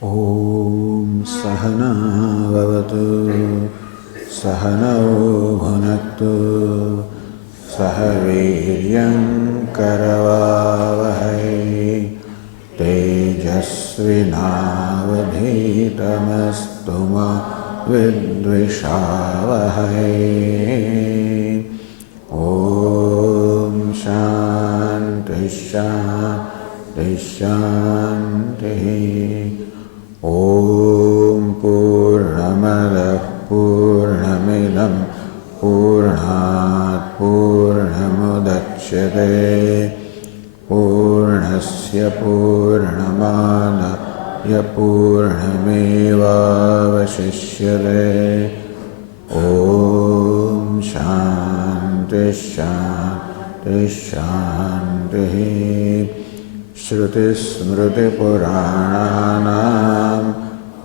Om Sahana Vavatu Sahano Bhunaktu Sahaviryam Karavavahai Tejasvinavadhitamastuma Vidvishavahai. Om Shanti Shanti Shanti. Om Purnamada Purnamidam Purnat Purnamudachyate Purnasya Purnamada Yapurnameva Vashishyate. Om Shanti Shanti Shanti. Shruti Smriti Purananam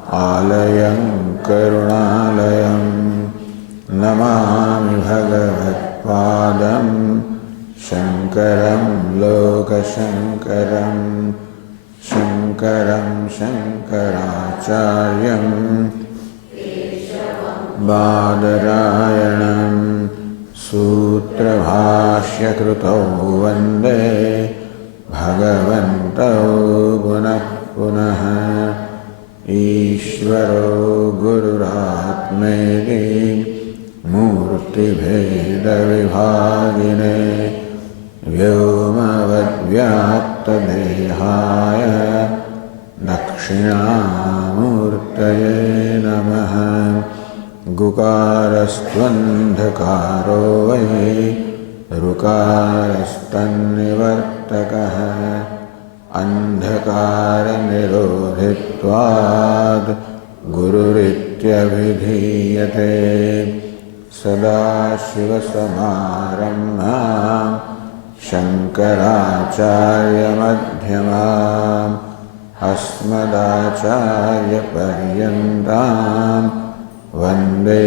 Alayam Karunalayam Namami Bhagavat Padam Shankaram Lokashankaram Shankaram Shankaracharyam Badarayanam Sutra Bhashya Krutau Vande Bhagavantau Punah Punah Ishvaro Gururatmeti Murti Bheda Vibhagine Vyomavad Vyapta Dehaya Dakshinamurtaye Namaha. Gukarastvandhakaro Vai Rukarastannivartakaha Andhakara nirodhitvad Gururityavidhiyate. Sadashiva Samarambham Shankaracharya Madhyamam Asmadacharya Paryantam Vande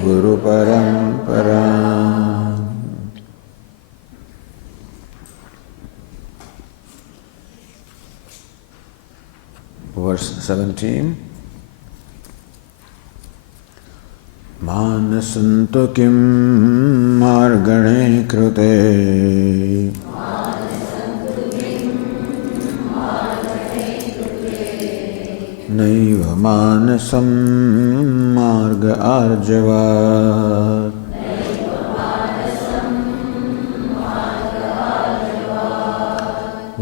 Guru Paramparam. Verse 17. Manasantu kim margane krute naiva manasam marga arjavat.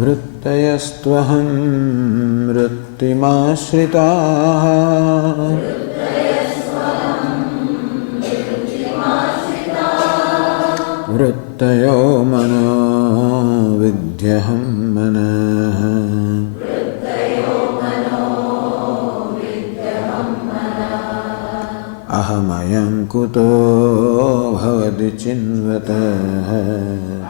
Vrittayastvaham vrittimashritaah vrittayo mano vidyaham manah. Ahamayam kuto bhavati chinvatah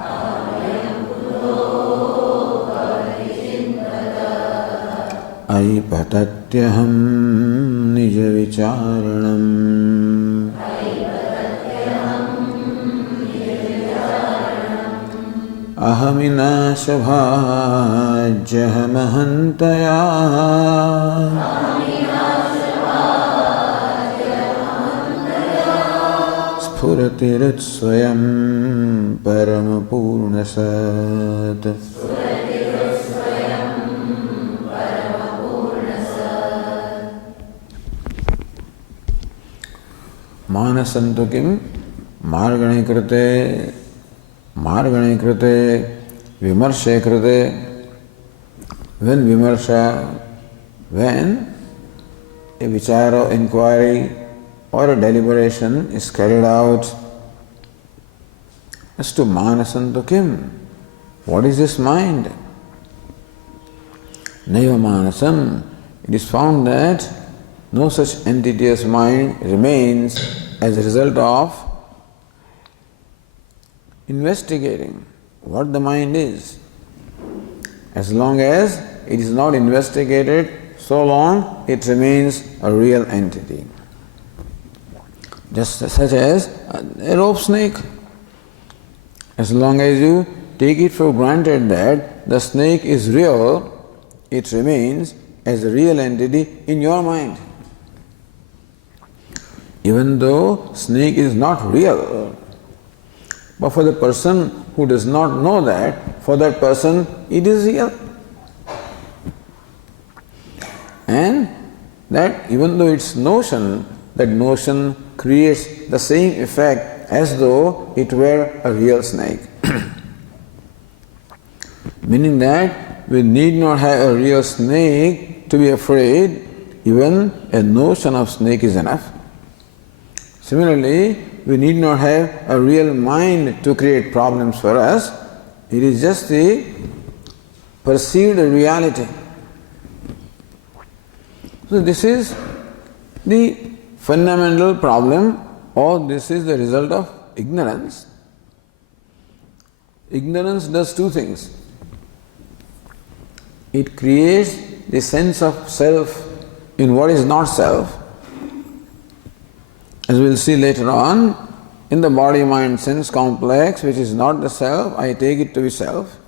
Aipatatyaham nija vicharanam. Ahaminashabhajyahamahantaya Spuratirutsvayam paramapurnasat. Manasantu kim margane krute vimarshe krute. When vimarsha, when a vichara, inquiry or a deliberation is carried out as to manasantu kim, what is this mind? Naiva manasam, it is found that no such entity as mind remains as a result of investigating what the mind is. As long as it is not investigated, so long it remains a real entity. Just such as a rope snake. As long as you take it for granted that the snake is real, it remains as a real entity in your mind. Even though snake is not real, but for the person who does not know that, for that person it is real. And that even though it's notion, that notion creates the same effect as though it were a real snake. Meaning that we need not have a real snake to be afraid, even a notion of snake is enough. Similarly, we need not have a real mind to create problems for us. It is just the perceived reality. So this is the fundamental problem, or this is the result of ignorance. Ignorance does two things. It creates the sense of self in what is not self. As we will see later on, in the body-mind sense complex, which is not the self, I take it to be self.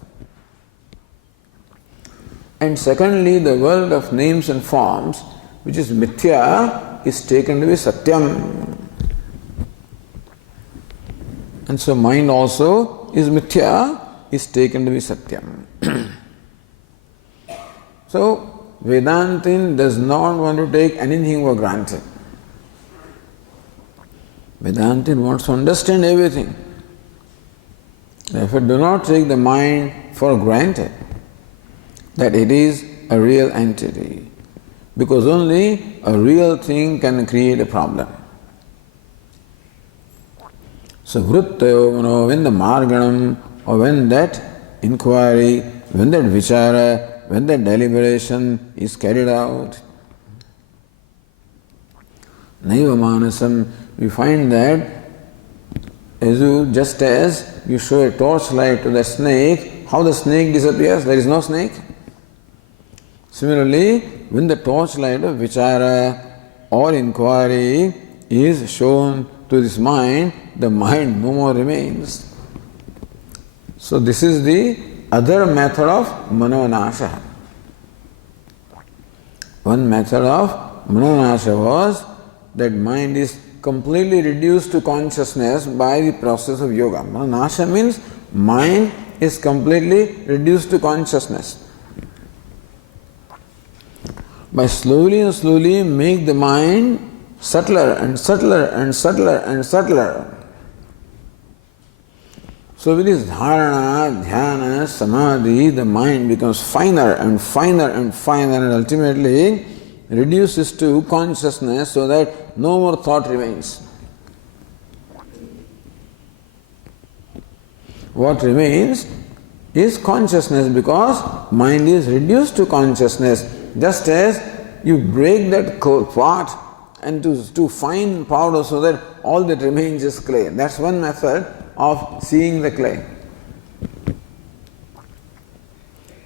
And secondly, the world of names and forms, which is mithya, is taken to be satyam. And so mind also is mithya, is taken to be satyam. So Vedantin does not want to take anything for granted. Vedantin wants to understand everything. Therefore, do not take the mind for granted that it is a real entity, because only a real thing can create a problem. So, vrittayo mano, when the marganam, or when that inquiry, when that vichara, when that deliberation is carried out, naiva manasam, we find that just as you show a torchlight to the snake, how the snake disappears, there is no snake. Similarly, when the torchlight of vichara or inquiry is shown to this mind, the mind no more remains. So this is the other method of manonasha. One method of manonasha was that mind is completely reduced to consciousness by the process of yoga. Manonasha means mind is completely reduced to consciousness. By slowly and slowly make the mind subtler and subtler and subtler and subtler. So with this dharana, dhyana, samadhi, the mind becomes finer and finer and finer and ultimately reduces to consciousness so that no more thought remains. What remains is consciousness, because mind is reduced to consciousness. Just as you break that pot and to fine powder so that all that remains is clay. That's one method of seeing the clay.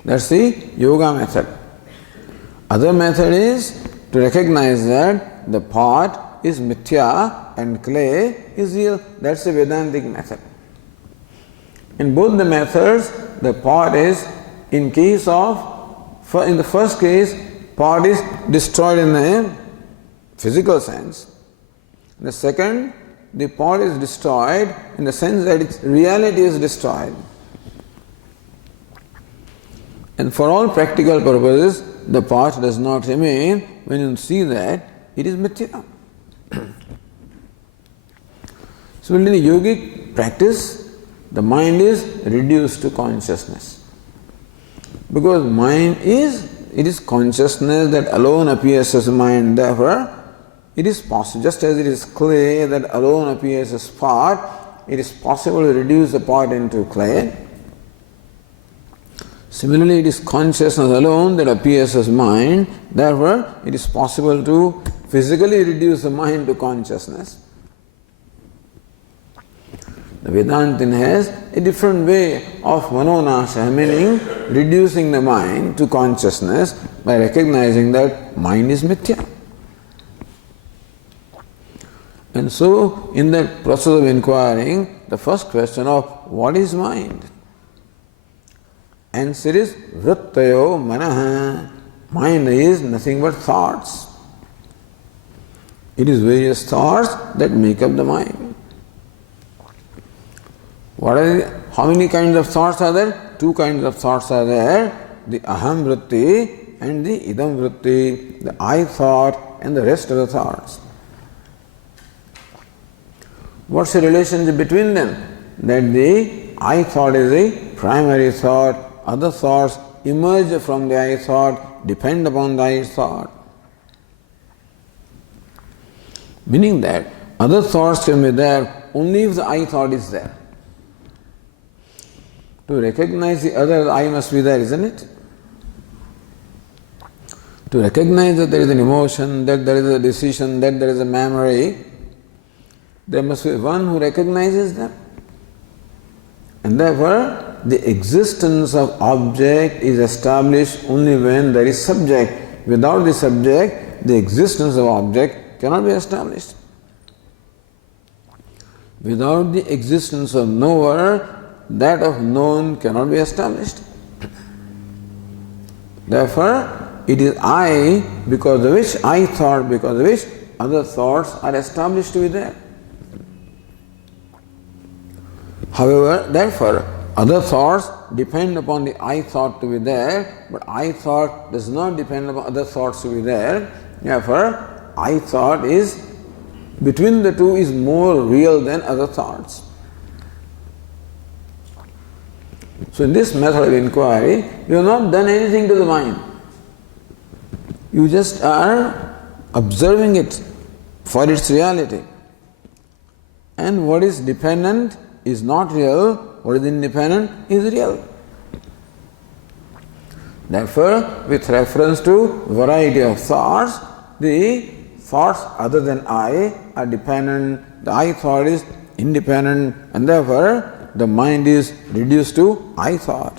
That's the yoga method. Other method is to recognize that the pot is mithya and clay is real. That's the Vedantic method. In both the methods, the pot is, in the first case, pot is destroyed in a physical sense. In the second, the pot is destroyed in the sense that its reality is destroyed. And for all practical purposes, the pot does not remain when you see that it is mithya. So in the yogic practice, the mind is reduced to consciousness. Because it is consciousness that alone appears as mind, therefore it is possible, just as it is clay that alone appears as pot, it is possible to reduce the pot into clay. Similarly, it is consciousness alone that appears as mind, therefore it is possible to physically reduce the mind to consciousness. The Vedantin has a different way of manonasha, meaning reducing the mind to consciousness by recognizing that mind is mithya. And so, in that process of inquiring, the first question of what is mind? Answer is vrittayo manaha. Mind is nothing but thoughts. It is various thoughts that make up the mind. How many kinds of thoughts are there? Two kinds of thoughts are there. The aham vritti and the idam vritti, the I thought and the rest of the thoughts. What's the relationship between them? That the I thought is the primary thought, other thoughts emerge from the I thought, depend upon the I thought. Meaning that other thoughts can be there only if the I thought is there. To recognize the other, the I must be there, isn't it? To recognize that there is an emotion, that there is a decision, that there is a memory, there must be one who recognizes them. And therefore, the existence of object is established only when there is subject. Without the subject, the existence of object cannot be established. Without the existence of knower, that of known cannot be established. Therefore, it is I, because of which I thought, because of which other thoughts are established to be there. However, therefore, other thoughts depend upon the I thought to be there, but I thought does not depend upon other thoughts to be there. Therefore, I thought is, between the two, is more real than other thoughts. So in this method of inquiry, you have not done anything to the mind. You just are observing it for its reality. And what is dependent is not real, what is independent is real. Therefore, with reference to variety of thoughts, the thoughts other than I are dependent, the I thought is independent, and therefore the mind is reduced to I thought.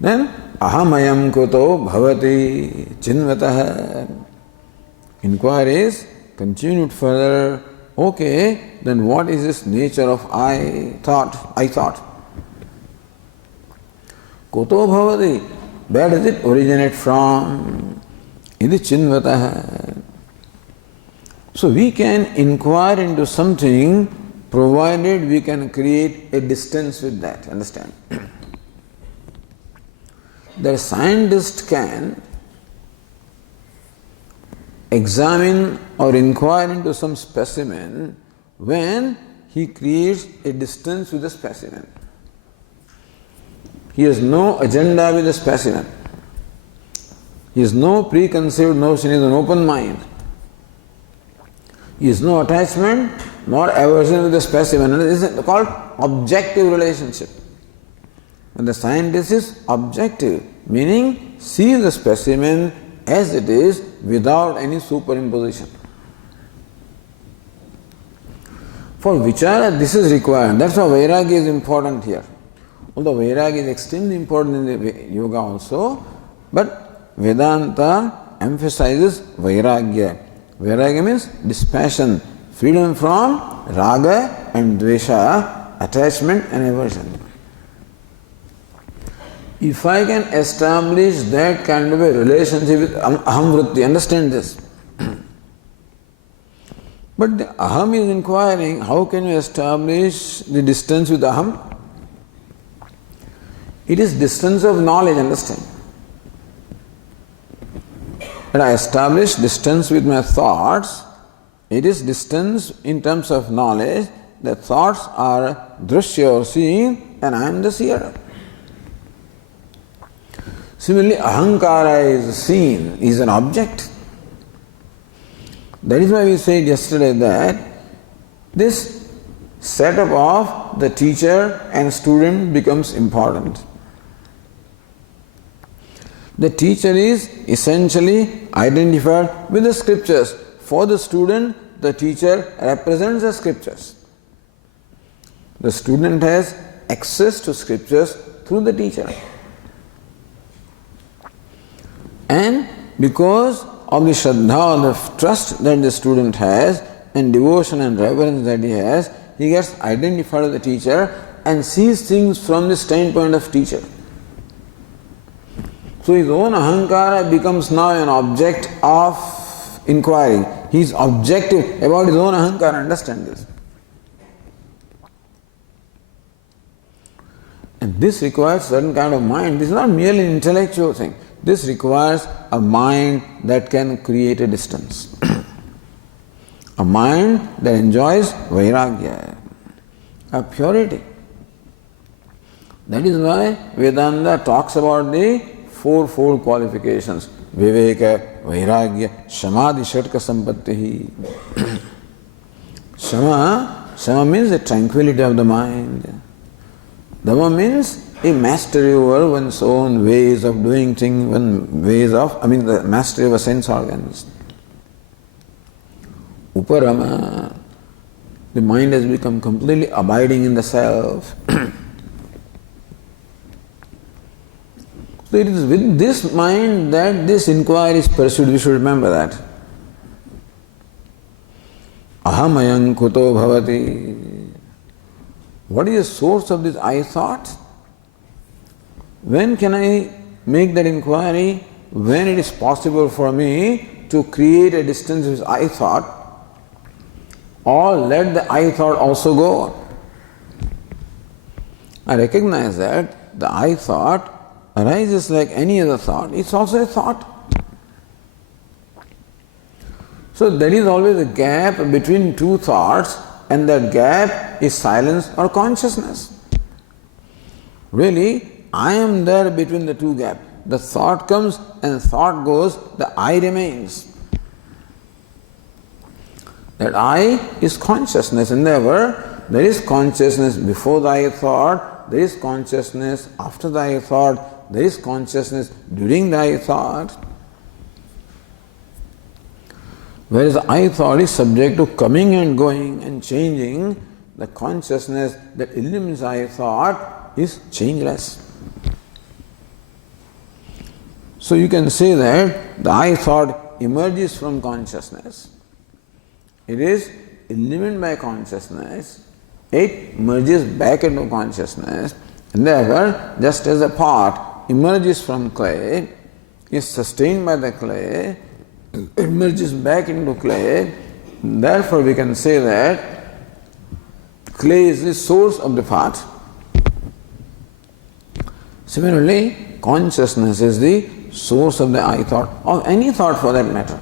Then, ahamayam kuto bhavati chinvatah. Inquiries continued further. Okay, then what is this nature of I thought? Kuto bhavati, where does it originate from? Idi chinvatah. So we can inquire into something provided we can create a distance with that. Understand? The scientist can examine or inquire into some specimen when he creates a distance with the specimen. He has no agenda with the specimen. He has no preconceived notion, he has an open mind. He has no attachment nor aversion with the specimen. This is called objective relationship. When the scientist is objective, meaning sees the specimen as it is without any superimposition. For vichara, this is required. That's why vairagya is important here. Although vairagya is extremely important in the yoga also, but Vedanta emphasizes vairagya. Vairagya means dispassion, freedom from raga and dvesha, attachment and aversion. If I can establish that kind of a relationship with aham vritti, understand this. But the aham is inquiring, how can you establish the distance with aham? It is distance of knowledge, understand. When I establish distance with my thoughts, it is distance in terms of knowledge. The thoughts are drishya or seeing, and I am the seer. Similarly, ahankara is seen, is an object. That is why we said yesterday that this setup of the teacher and student becomes important. The teacher is essentially identified with the scriptures. For the student, the teacher represents the scriptures. The student has access to scriptures through the teacher. And because of the shraddha, the trust that the student has, and devotion and reverence that he has, he gets identified with the teacher and sees things from the standpoint of teacher. So his own ahankara becomes now an object of inquiry. He is objective about his own ahankara. Understand this. And this requires certain kind of mind. This is not merely an intellectual thing. This requires a mind that can create a distance. A mind that enjoys vairagya, a purity. That is why Vedanta talks about the fourfold qualifications. Viveka, Vairagya, Samadhi, Shatka, Sampatti. Shama means the tranquility of the mind. Dhamma means a mastery over one's own ways of doing things, the mastery of a sense organs. Uparama, the mind has become completely abiding in the self. So it is with this mind that this inquiry is pursued. We should remember that. Ahamayam kuto bhavati. What is the source of this I thought? When can I make that inquiry? When it is possible for me to create a distance with I thought, or let the I thought also go. I recognize that the I thought arises like any other thought. It's also a thought. So there is always a gap between two thoughts, and that gap is silence or consciousness. Really, I am there between the two gaps. The thought comes and thought goes, the I remains. That I is consciousness, and there is consciousness before the I thought, there is consciousness after the I thought, there is consciousness during the I thought. Whereas the I thought is subject to coming and going and changing, the consciousness that illumines I thought is changeless. So you can say that the I thought emerges from consciousness. It is illumined by consciousness. It merges back into consciousness. And therefore, just as a pot emerges from clay, is sustained by the clay, it merges back into clay. Therefore, we can say that clay is the source of the pot. Similarly, consciousness is the source of the I thought, of any thought for that matter.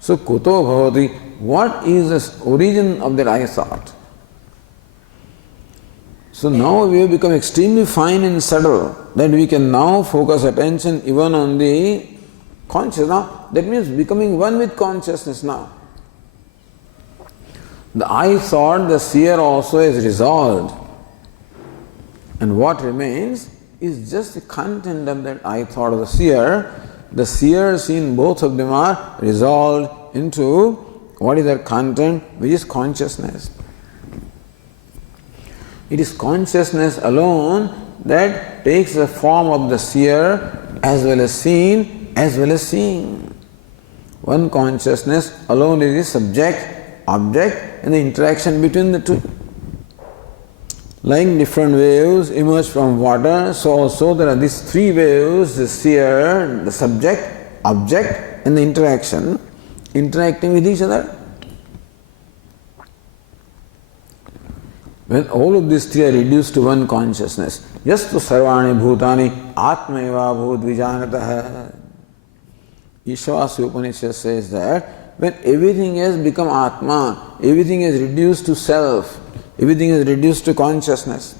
So, kuto bhavati, what is the origin of that I thought? So now we have become extremely fine and subtle that we can now focus attention even on the consciousness. Now, that means becoming one with consciousness now. The I thought, the seer also is resolved. And what remains is just the content of that I thought of the seer. The seer seen, both of them are resolved into what is their content, which is consciousness. It is consciousness alone that takes the form of the seer as well as seen, as well as seeing. One consciousness alone is the subject, object, and the interaction between the two. Like different waves emerge from water, so also there are these three waves, the seer, the subject, object, and the interaction, interacting with each other. When all of these three are reduced to one consciousness, yastu sarvani bhutani atmaiva bhut vijanatah. Ishvasya Upanishad says that when everything has become Atma, everything is reduced to self, everything is reduced to consciousness.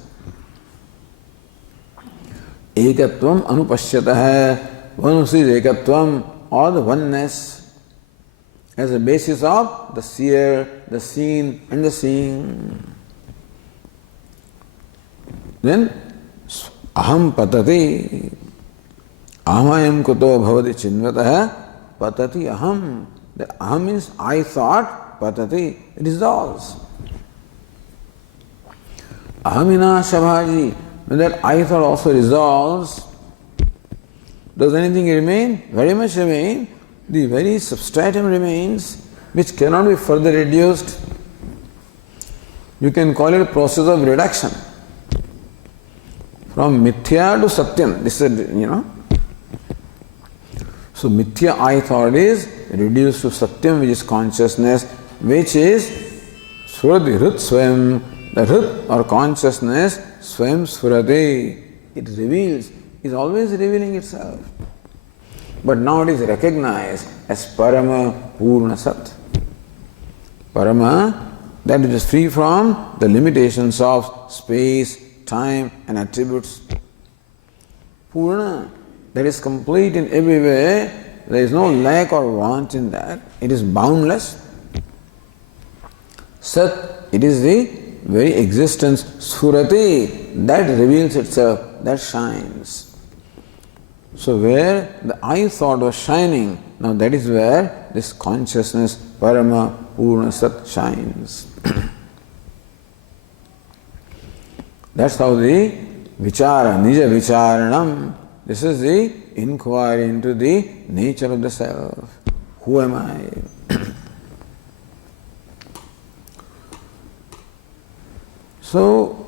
Ekatvam anupashyatah, one sees ekatvam or the oneness as a basis of the seer, the seen, and the seeing. Then aham patati, ahamayam kuto bhavati chinvatah, patati aham. The aham means I thought, patati, it dissolves. Ahamina shabhaji, when that I thought also dissolves, does anything remain? Very much remain. The very substratum remains, which cannot be further reduced. You can call it a process of reduction. From mithya to satyam. This is, So mithya I thought is reduced to satyam, which is consciousness, which is surati hrit swayam. The hrit or consciousness, swayam surati. It reveals, is always revealing itself. But now it is recognized as Parama Purna Sat. Parama, that which is free from the limitations of space, time and attributes. Purna, that is complete in every way. There is no lack or want in that. It is boundless. Sat, it is the very existence, Surati, that reveals itself, that shines. So where the I thought was shining, now that is where this consciousness, Parama Purna Sat, shines. That's how the Vichara, Nija Vicharanam, this is the inquiry into the nature of the self. Who am I? So,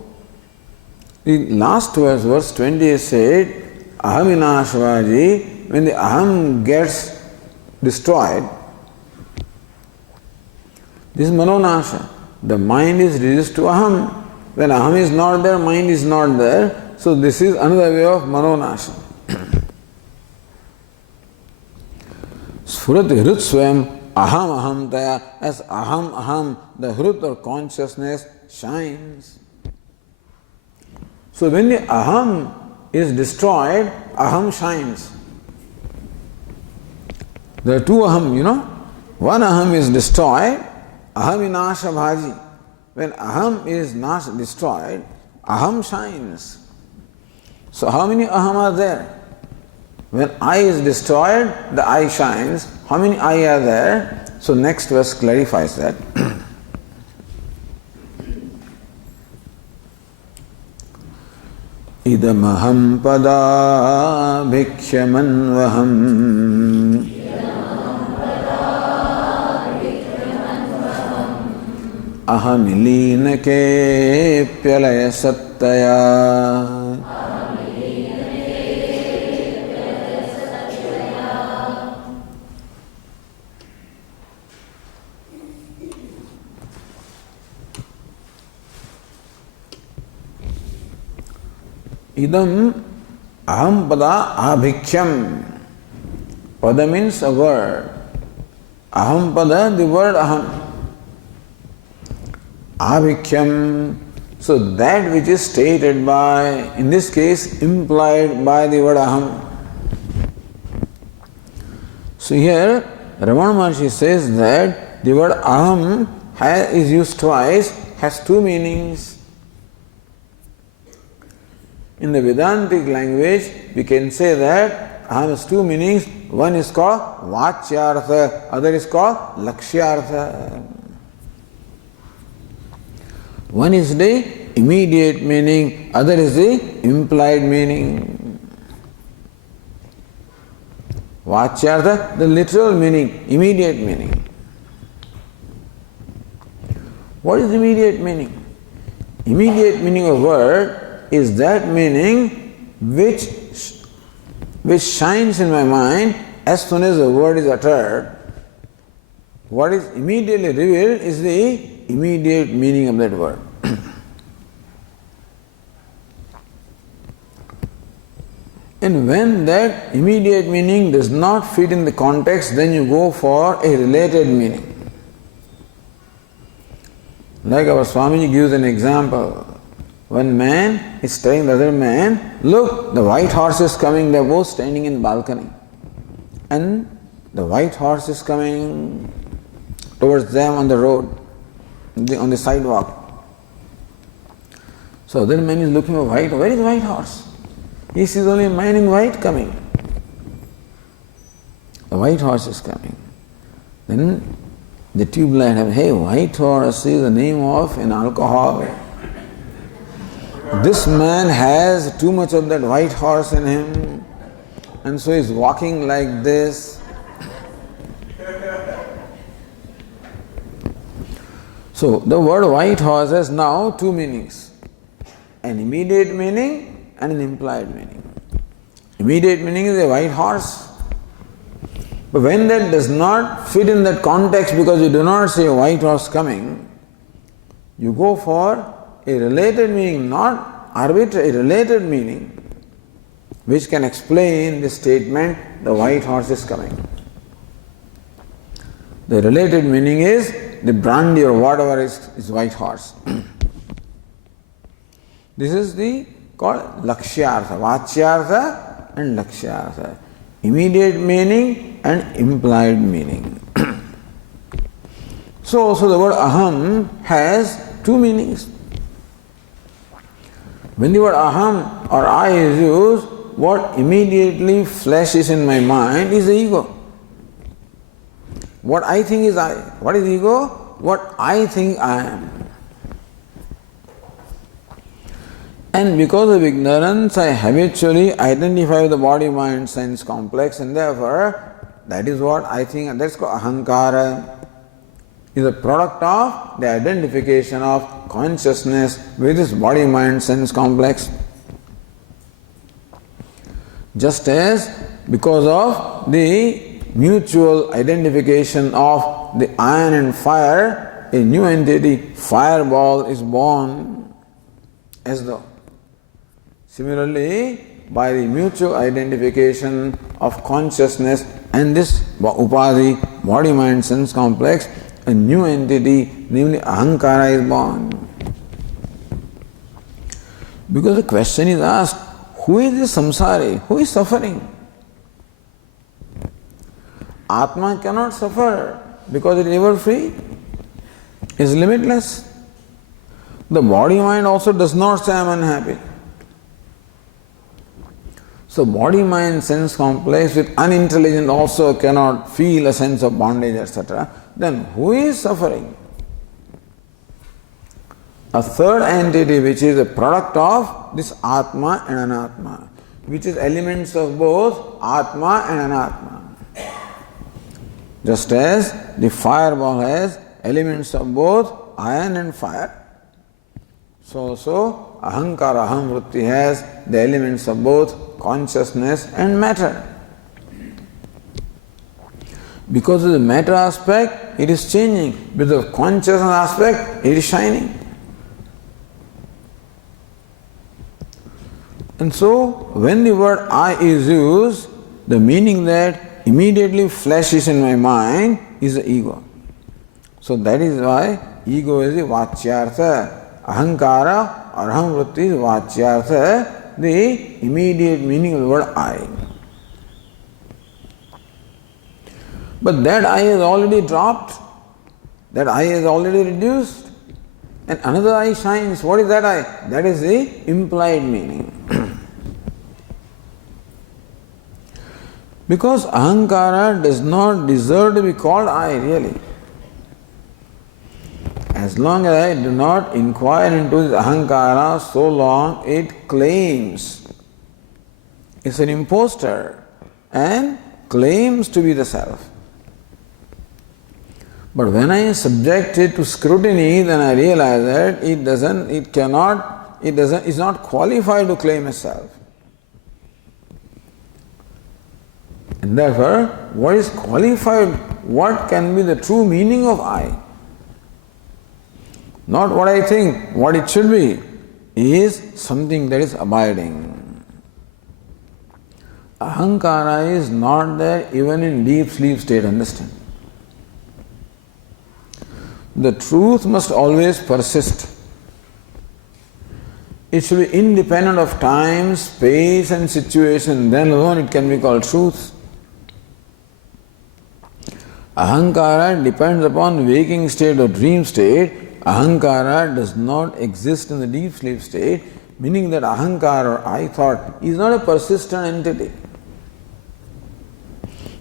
the last verse, verse 20 said, Ahaminashvaji, when the Aham gets destroyed, this is Manonasha. The mind is reduced to Aham. When Aham is not there, mind is not there. So this is another way of Manonasha. Sfurati Hrit Swayam Aham Taya. As Aham, the Hrit or consciousness shines. So when the Aham is destroyed, Aham shines. There are two Aham, One Aham is destroyed, Aham Vinasha Bhaji. When Aham is destroyed, Aham shines. So how many Aham are there? When I is destroyed, the I shines. How many I are there? So next verse clarifies that. Idamaham pada bhikshamanvaham ahamilīnake pyalaya sattaya Idam aham pada abhikhyam. Pada means a word. Aham pada, the word aham. Abhikhyam. So that which is stated by, in this case, implied by the word aham. So here, Ramana Maharsi says that the word aham is used twice, has two meanings. In the Vedantic language, we can say that aham has two meanings. One is called vachyartha, other is called lakshyartha. One is the immediate meaning, other is the implied meaning. Vachyartha, the literal meaning, immediate meaning. What is immediate meaning? Immediate meaning of word is that meaning which shines in my mind as soon as the word is uttered. What is immediately revealed is the immediate meaning of that word. And when that immediate meaning does not fit in the context, then you go for a related meaning. Like our Swamiji gives an example. One man is telling the other man, look, the white horse is coming. They are both standing in balcony. And the white horse is coming towards them on the road, on the sidewalk. So the other man is looking for white. Where is the white horse? He sees only a man in white coming. The white horse is coming. Then the tube light, hey, white horse is the name of an alcohol. This man has too much of that white horse in him, and so he's walking like this. So the word white horse has now two meanings. An immediate meaning and an implied meaning. Immediate meaning is a white horse. But when that does not fit in that context because you do not see a white horse coming, you go for a related meaning, not arbitrary, a related meaning, which can explain the statement, the white horse is coming. The related meaning is the brandy or whatever is white horse. This is the called lakshyartha, vachyartha and lakshyartha. Immediate meaning and implied meaning. So the word aham has two meanings. When the word aham or I is used, what immediately flashes in my mind is the ego. What I think is I. What is ego? What I think I am. And because of ignorance, I habitually identify with the body, mind, sense complex, and therefore that is what I think, and that's called ahankara. Is a product of the identification of consciousness with this body, mind, sense complex. Just as because of the mutual identification of the iron and fire, a new entity, fireball, is born as though. Similarly, by the mutual identification of consciousness and this upadi, body, mind, sense complex, a new entity, namely ahankara, is born. Because the question is asked, who is this samsari? Who is suffering? Atma cannot suffer because it is ever free, is limitless. The body mind also does not say I am unhappy. So body mind sense complex with unintelligent also cannot feel a sense of bondage, etc. Then who is suffering? A third entity which is a product of this Atma and Anatma, which is elements of both Atma and Anatma. Just as the fireball has elements of both iron and fire, so ahankara, aham vritti has the elements of both consciousness and matter. Because of the matter aspect, it is changing. Because of the consciousness aspect, it is shining. And so, when the word I is used, the meaning that immediately flashes in my mind is the ego. So that is why ego is the vachyartha. Ahankara or aham vritti is vachyartha, the immediate meaning of the word I. But that I is already dropped, that I is already reduced, and another I shines. What is that I? That is the implied meaning. Because ahankara does not deserve to be called I really. As long as I do not inquire into this ahankara, so long it claims. It's an imposter and claims to be the self. But when I subject it to scrutiny, then I realize that it's not qualified to claim a self. And therefore, what is qualified, what can be the true meaning of I? Not what I think, what it should be, is something that is abiding. Ahankara is not there even in deep sleep state, understand? The truth must always persist. It should be independent of time, space and situation, then alone it can be called truth. Ahankara depends upon waking state or dream state. Ahankara does not exist in the deep sleep state, meaning that ahankara or I thought is not a persistent entity.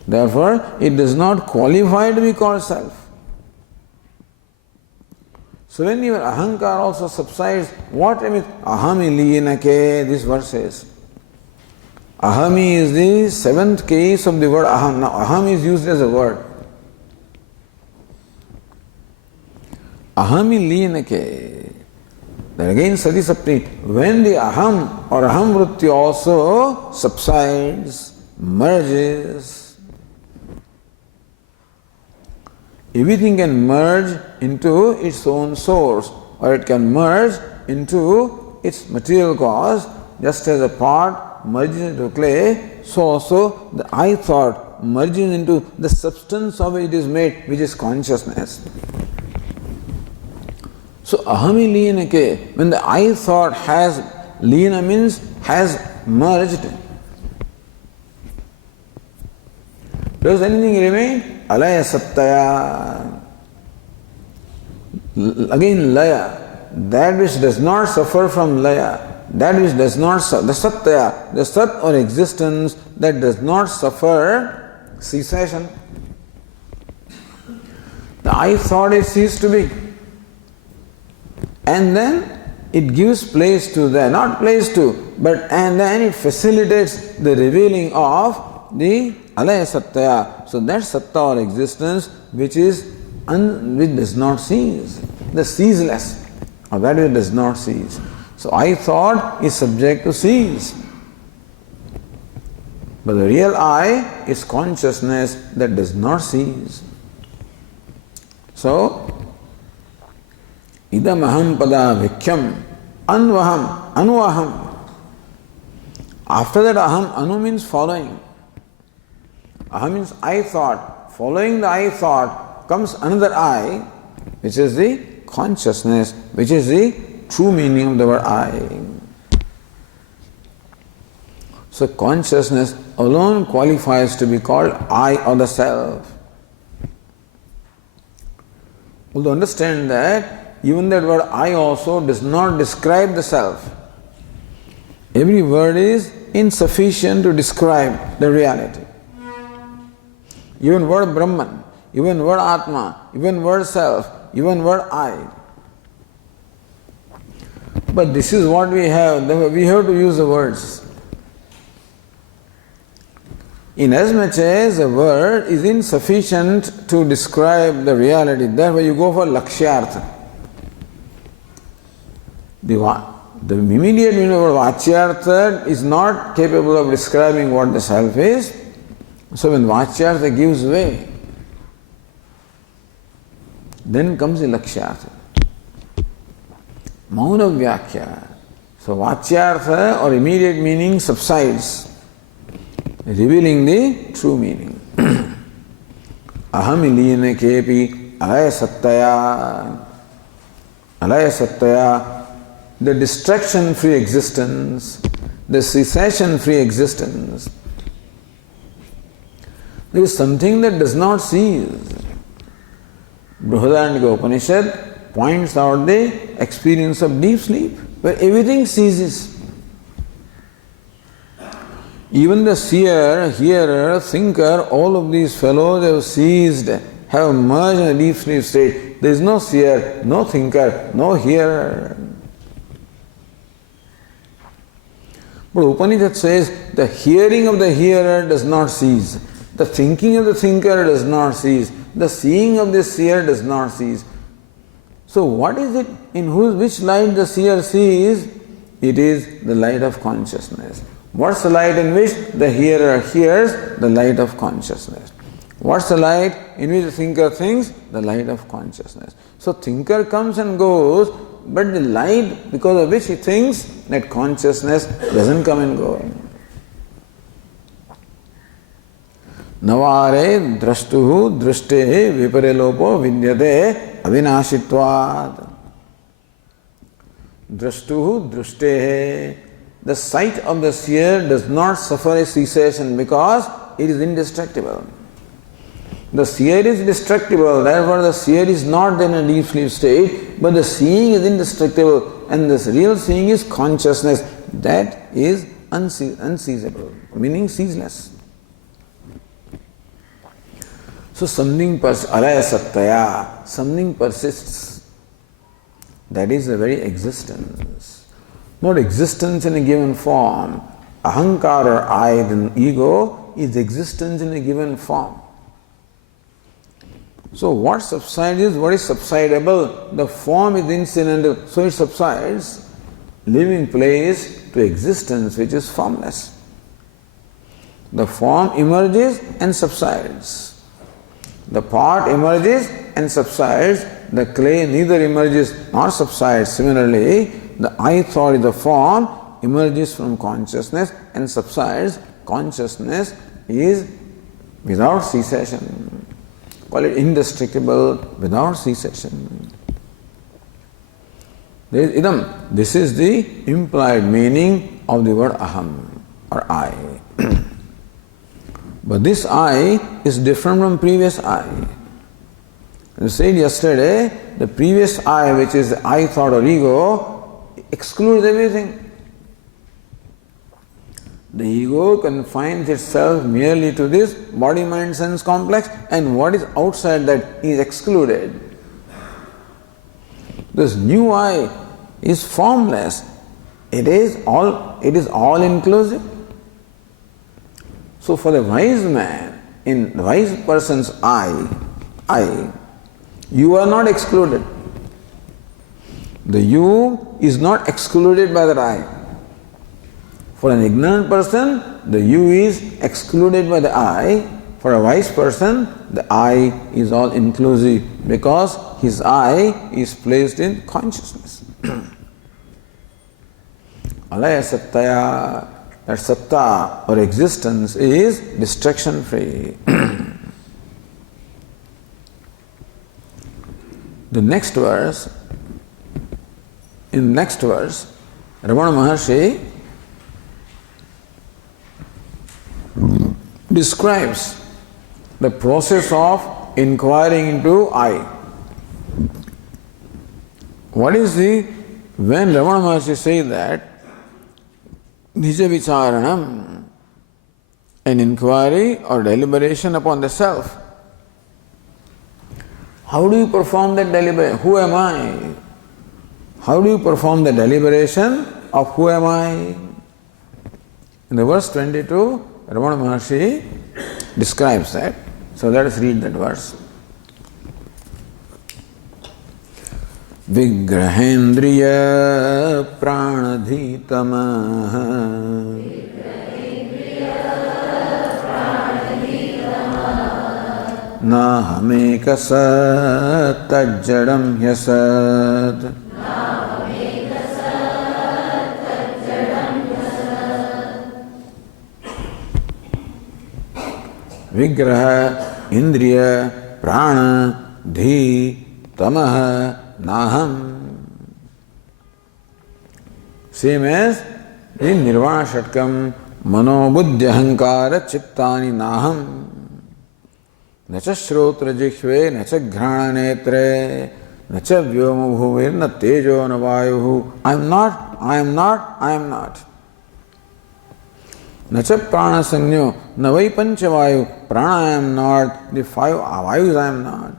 Therefore, it does not qualify to be called self. So when your ahankara also subsides, what I mean? Ahami liyenake, this verse says. Ahami is the seventh case of the word aham. Now aham is used as a word. Ahami liyenake. then again sati sapti, when the aham or aham vritti also subsides, merges, everything can merge into its own source, or it can merge into its material cause, just as a pot merges into clay, so also the I thought merges into the substance of which it is made, which is consciousness. So ahami liyana ke, when the I thought has, liyana means has merged, does anything remain? Alaya sattaya. Again laya, that which does not suffer from laya, that which does not suffer, the sattaya, the sat or existence that does not suffer cessation. The I thought is ceased to be. And then it gives place to the, not place to, but and then it facilitates the revealing of the alaya sattaya. So that satta or existence which is which does not cease, the ceaseless, or that which does not cease. So I thought is subject to cease. But the real I is consciousness that does not cease. So idam aham pada vikhyam anvaham anuaham. After that aham, anu means following. Aham means I thought. Following the I thought comes another I, which is the consciousness, which is the true meaning of the word I. So consciousness alone qualifies to be called I or the self. Although understand that even that word I also does not describe the self. Every word is insufficient to describe the reality. Even word Brahman, even word Atma, even word self, even word I. But this is what we have, we have to use the words. Inasmuch as a word is insufficient to describe the reality, therefore you go for lakshyartha. The immediate meaning of vachyartha is not capable of describing what the self is. So when vachyartha gives way, then comes the lakshyartha. Mauna vyakhya. So vachyartha or immediate meaning subsides, revealing the true meaning. Aham iliyana kepi alaya sattaya. Alaya sattaya, the distraction-free existence, the cessation-free existence. There is something that does not cease. Brihadaranyaka Upanishad points out the experience of deep sleep, where everything ceases. Even the seer, hearer, thinker, all of these fellows have ceased, have merged in a deep sleep state. There is no seer, no thinker, no hearer. But Upanishad says the hearing of the hearer does not cease. The thinking of the thinker does not cease. The seeing of the seer does not cease. So what is it in which light the seer sees? It is the light of consciousness. What's the light in which the hearer hears? The light of consciousness. What's the light in which the thinker thinks? The light of consciousness. So thinker comes and goes, but the light because of which he thinks, that consciousness doesn't come and go. Navare drashtuhu drishte viparelopo vidyate avinashitvad. Drashtuhu drishte. The sight of the seer does not suffer a cessation because it is indestructible. The seer is destructible, therefore the seer is not in a deep sleep state, but the seeing is indestructible, and this real seeing is consciousness that is unseizable, meaning ceaseless. So something alaya sattaya, something persists. That is the very existence. Not existence in a given form. Ahankar or I, the ego, is existence in a given form. So what subsides is what is subsidable. The form is incidental, so it subsides, leaving place to existence which is formless. The form emerges and subsides. The pot emerges and subsides. The clay neither emerges nor subsides. Similarly, the I thought is the form, emerges from consciousness and subsides. Consciousness is without cessation. Call it indestructible, without cessation. There is idam. This is the implied meaning of the word aham or I. But this I is different from previous I. You said yesterday, the previous I, which is the I thought or ego, excludes everything. The ego confines itself merely to this body-mind-sense complex, and what is outside that is excluded. This new I is formless. It is all inclusive. So for the wise man, in the wise person's I, you are not excluded. The you is not excluded by that I. For an ignorant person, the you is excluded by the I. For a wise person, the I is all inclusive because his I is placed in consciousness. Alaya sattaya, that satta or existence is destruction free. In the next verse, Ramana Maharsi describes the process of inquiring into I. When Ramana Maharsi says that Nija Vicharanam, an inquiry or deliberation upon the self, how do you perform that deliberation? Who am I? How do you perform the deliberation of who am I? In the verse 22, Ramana Maharsi describes that. So let us read that verse. Vigrahendriya pranadhitama nahamekasat tajjadam yasat Vigraha, Indriya, Prana, Dhi, Tamaha, Naham. Same as in Nirvana Shatkam, Mano Buddhya Hankara Chittani Naham. Nacha Shrotra Jikhve, Nacha Ghrana Netre, Nacha Vyoma Bhuvir, Na Tejo Na Vayuhu. I am not. Nacha prana sangyo, navai panchavayu, prana I am not, the five avayus I am not.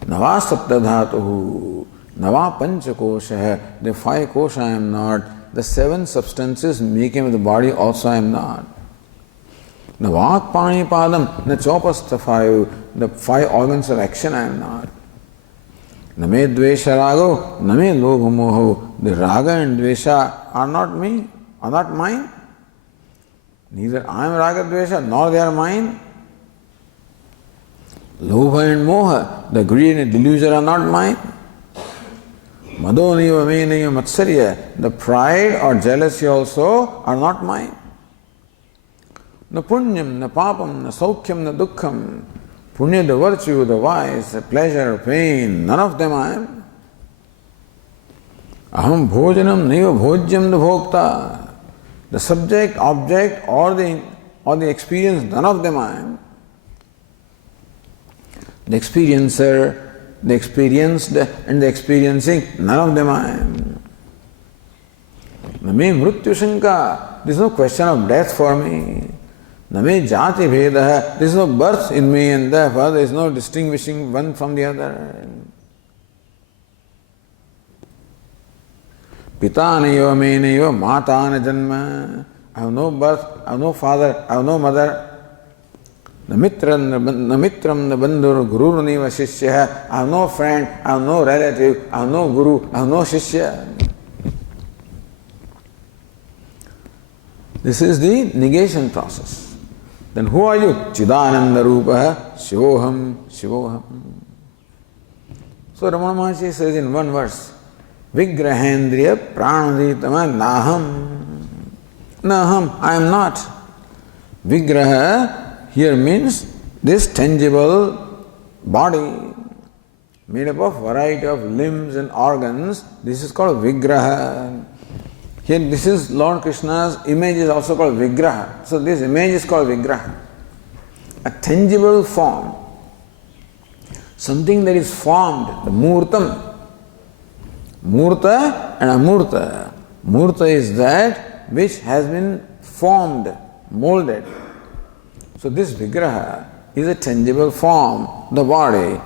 Nava saptadhatuhu, nava panchakosha, the five kosha I am not, the seven substances making of the body also I am not. Navak pani padam, the chopastafayu, the five organs of action I am not. Name dvesha rago, name lobha moho, the raga and dvesha are not me. Are not mine. Neither I am raga dvesha nor they are mine. Lobha and moha, the greed and delusion are not mine. Madoniva menaya matsarya, the pride or jealousy also are not mine. Na punyam, na papam, na saukhyam, na dukkham. Punya, the virtue, the vice, the pleasure, pain, none of them I am. Aham bhojanam naiva bhojyam the bhokta. The subject, object, or the experience, none of them I am. The experiencer, the experienced, and the experiencing, none of them I am. Name mrityu shanka, there is no question of death for me. Name jati bheda, there is no birth in me, and therefore there is no distinguishing one from the other. Pitanaiva menaiva matana janma. I have no birth, I have no father, I have no mother. Namitram the Bandur, Guru Niva Shishya. I have no friend, I have no relative, I have no Guru, I have no Shishya. This is the negation process. Then who are you? Chidananda Rupa Shivoham Shivoham. So Ramana Maharsi says in one verse, Vigrahendriya Pranaditama Naham. Naham, I am not. Vigraha here means this tangible body made up of variety of limbs and organs. This is called Vigraha. Here this is Lord Krishna's image is also called Vigraha. So this image is called Vigraha. A tangible form. Something that is formed, the Murtam. Murta and Amurta. Murta is that which has been formed, molded. So this Vigraha is a tangible form, the body,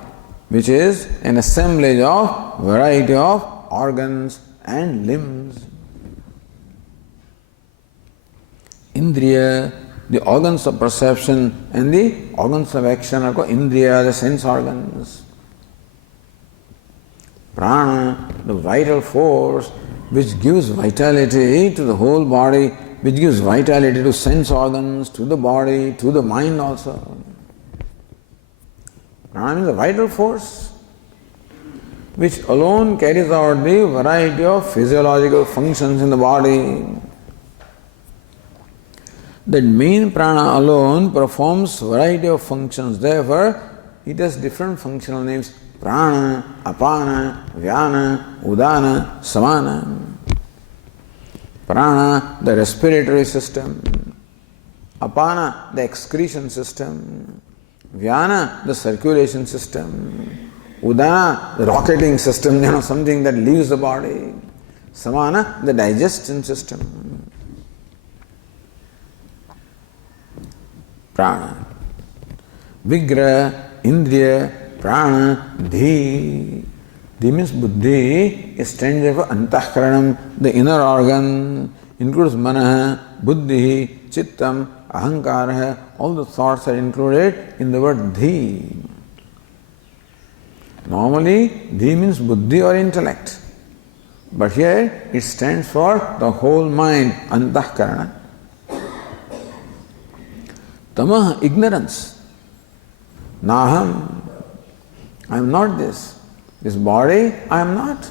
which is an assemblage of variety of organs and limbs. Indriya, the organs of perception and the organs of action are called Indriya, the sense organs. Prana, the vital force which gives vitality to the whole body, which gives vitality to sense organs, to the body, to the mind also. Prana means a vital force which alone carries out the variety of physiological functions in the body. That main prana alone performs variety of functions. Therefore, it has different functional names. Prana, Apana, Vyana, Udana, Samana. Prana, the respiratory system. Apana, the excretion system. Vyana, the circulation system. Udana, the rocketing system, something that leaves the body. Samana, the digestion system. Prana. Vigra, Indriya, Prana, Dhi. Dhi means Buddhi is standard for Antahkaranam, the inner organ, includes Manaha, Buddhi, Chittam, Ahankara. All the thoughts are included in the word Dhi. Normally, Dhi means Buddhi or intellect. But here it stands for the whole mind, Antahkarana. Tamah, ignorance. Naham, I am not this. This body, I am not.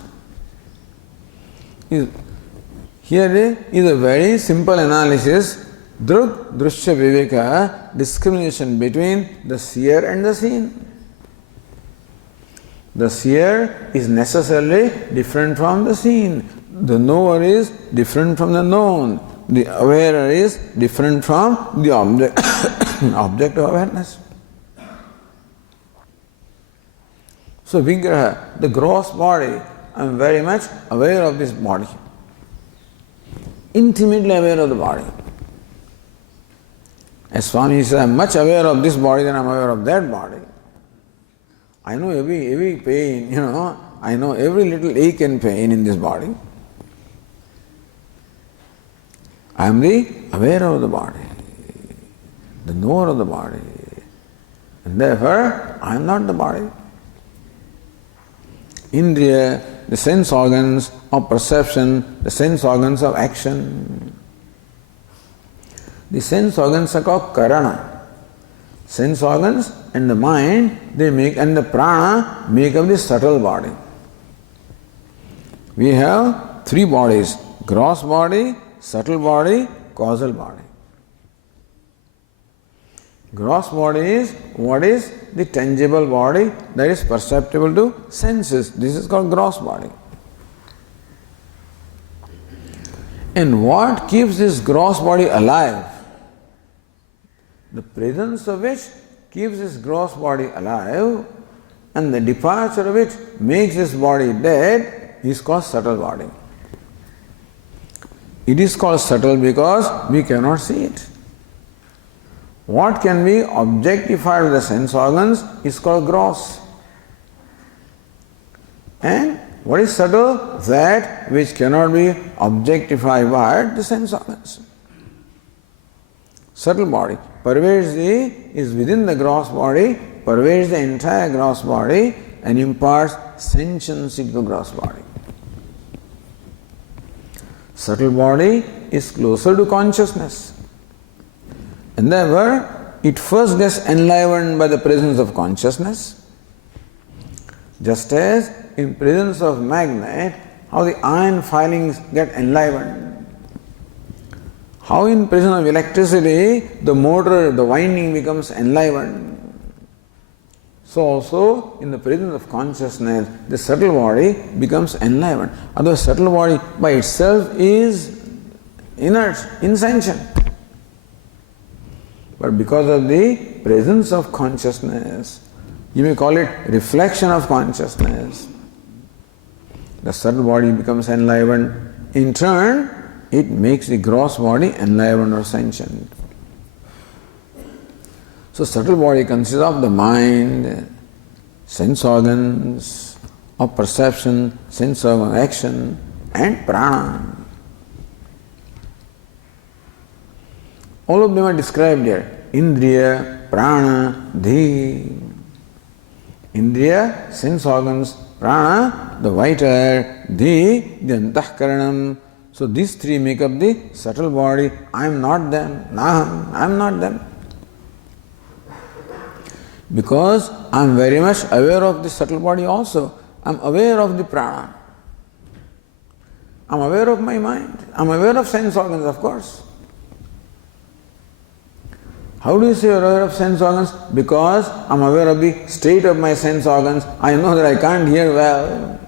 Here is a very simple analysis. Drug, Drushya Viveka, discrimination between the seer and the seen. The seer is necessarily different from the seen. The knower is different from the known. The awarer is different from the object, object of awareness. So Vigraha, the gross body, I am very much aware of this body. Intimately aware of the body. As Swami says, I am much aware of this body than I am aware of that body. I know every pain, I know every little ache and pain in this body. I am the aware of the body, the knower of the body. And therefore, I am not the body. Indriya, the sense organs of perception, the sense organs of action. The sense organs are called Karana. Sense organs and the mind, and the prana make up the subtle body. We have three bodies: gross body, subtle body, causal body. Gross body is what is the tangible body that is perceptible to senses. This is called gross body. And what keeps this gross body alive? The presence of which keeps this gross body alive, and the departure of which makes this body dead is called subtle body. It is called subtle because we cannot see it. What can be objectified with the sense organs is called gross. And what is subtle? That which cannot be objectified by the sense organs. Subtle body. pervades is within the gross body, pervades the entire gross body and imparts sentience into the gross body. Subtle body is closer to consciousness. And therefore, it first gets enlivened by the presence of consciousness. Just as in presence of magnet, how the iron filings get enlivened. How in presence of electricity, the motor, the winding becomes enlivened. So also, in the presence of consciousness, the subtle body becomes enlivened. Otherwise, subtle body by itself is inert, insentient. But because of the presence of consciousness, you may call it reflection of consciousness, the subtle body becomes enlivened. In turn, it makes the gross body enlivened or sentient. So subtle body consists of the mind, sense organs of perception, sense organ action, and prana. All of them are described here. Indriya, prana, dhi. Indriya, sense organs, prana, the vital air, dhi, the antahkaranam. So these three make up the subtle body. I am not them. Naham, I am not them. Because I am very much aware of the subtle body also. I am aware of the prana. I am aware of my mind. I am aware of sense organs, of course. How do you say you are aware of sense organs? Because I am aware of the state of my sense organs. I know that I can't hear well.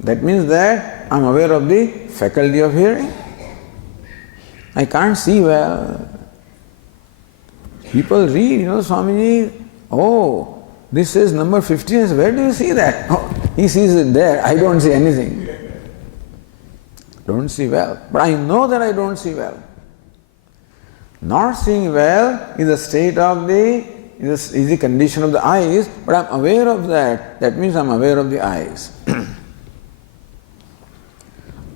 That means that I am aware of the faculty of hearing. I can't see well. People read, Swamiji, oh, this is number 15. Where do you see that? Oh, he sees it there. I don't see anything. Don't see well. But I know that I don't see well. Not seeing well is a state of is the condition of the eyes, but I am aware of that. That means I am aware of the eyes.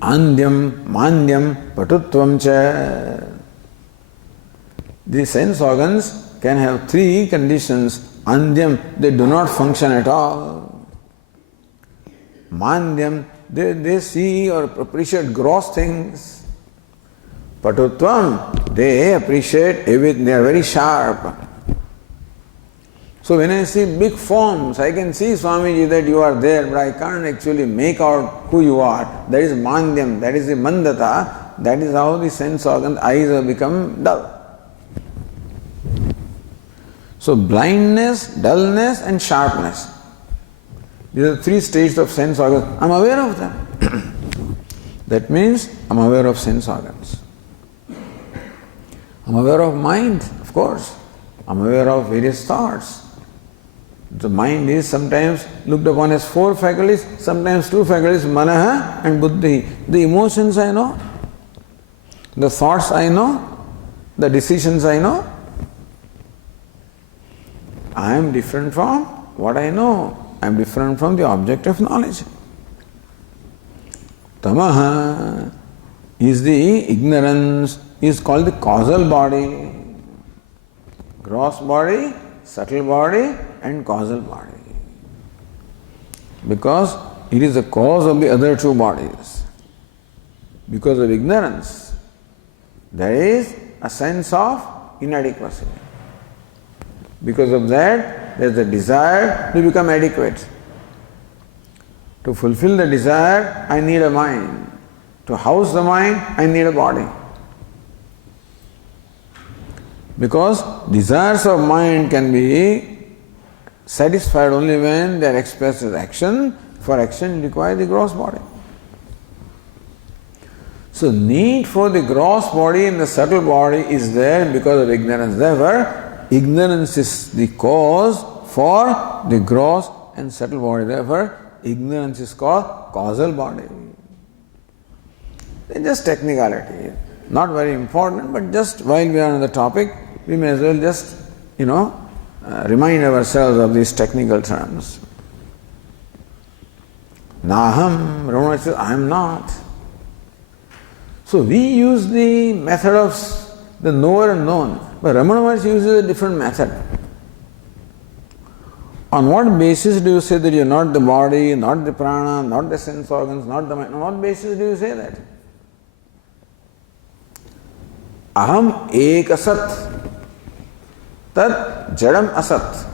Andyam, mandyam, patutvam cha. The sense organs can have three conditions. Andyam, they do not function at all. Mandyam, they see or appreciate gross things. Patutvam, they appreciate everything, they are very sharp. So when I see big forms, I can see, Swamiji, that you are there, but I can't actually make out who you are. That is mandyam, that is the mandata. That is how the sense organs, eyes have become dull. So blindness, dullness and sharpness. These are three states of sense organs. I am aware of them. That means I am aware of sense organs. I am aware of mind, of course. I am aware of various thoughts. The mind is sometimes looked upon as four faculties, sometimes two faculties, manaha and buddhi. The emotions I know, the thoughts I know, the decisions I know. I am different from what I know. I am different from the object of knowledge. Tamaha is the ignorance, is called the causal body. Gross body, subtle body and causal body. Because it is the cause of the other two bodies. Because of ignorance, there is a sense of inadequacy. Because of that, there is a desire to become adequate. To fulfill the desire, I need a mind. To house the mind, I need a body. Because desires of mind can be satisfied only when they are expressed as action. For action, you require the gross body. So, need for the gross body and the subtle body is there because of ignorance. Therefore, ignorance is the cause for the gross and subtle body. Therefore, ignorance is called causal body. It's just technicality. Not very important, but just while we are on the topic, we may as well just, remind ourselves of these technical terms. Naham, Ramana says, I am not. So we use the method of the knower and known. But Ramana Maharsi uses a different method. On what basis do you say that you are not the body, not the prana, not the sense organs, not the mind? On what basis do you say that? Aham ek asat, tat jadam asat.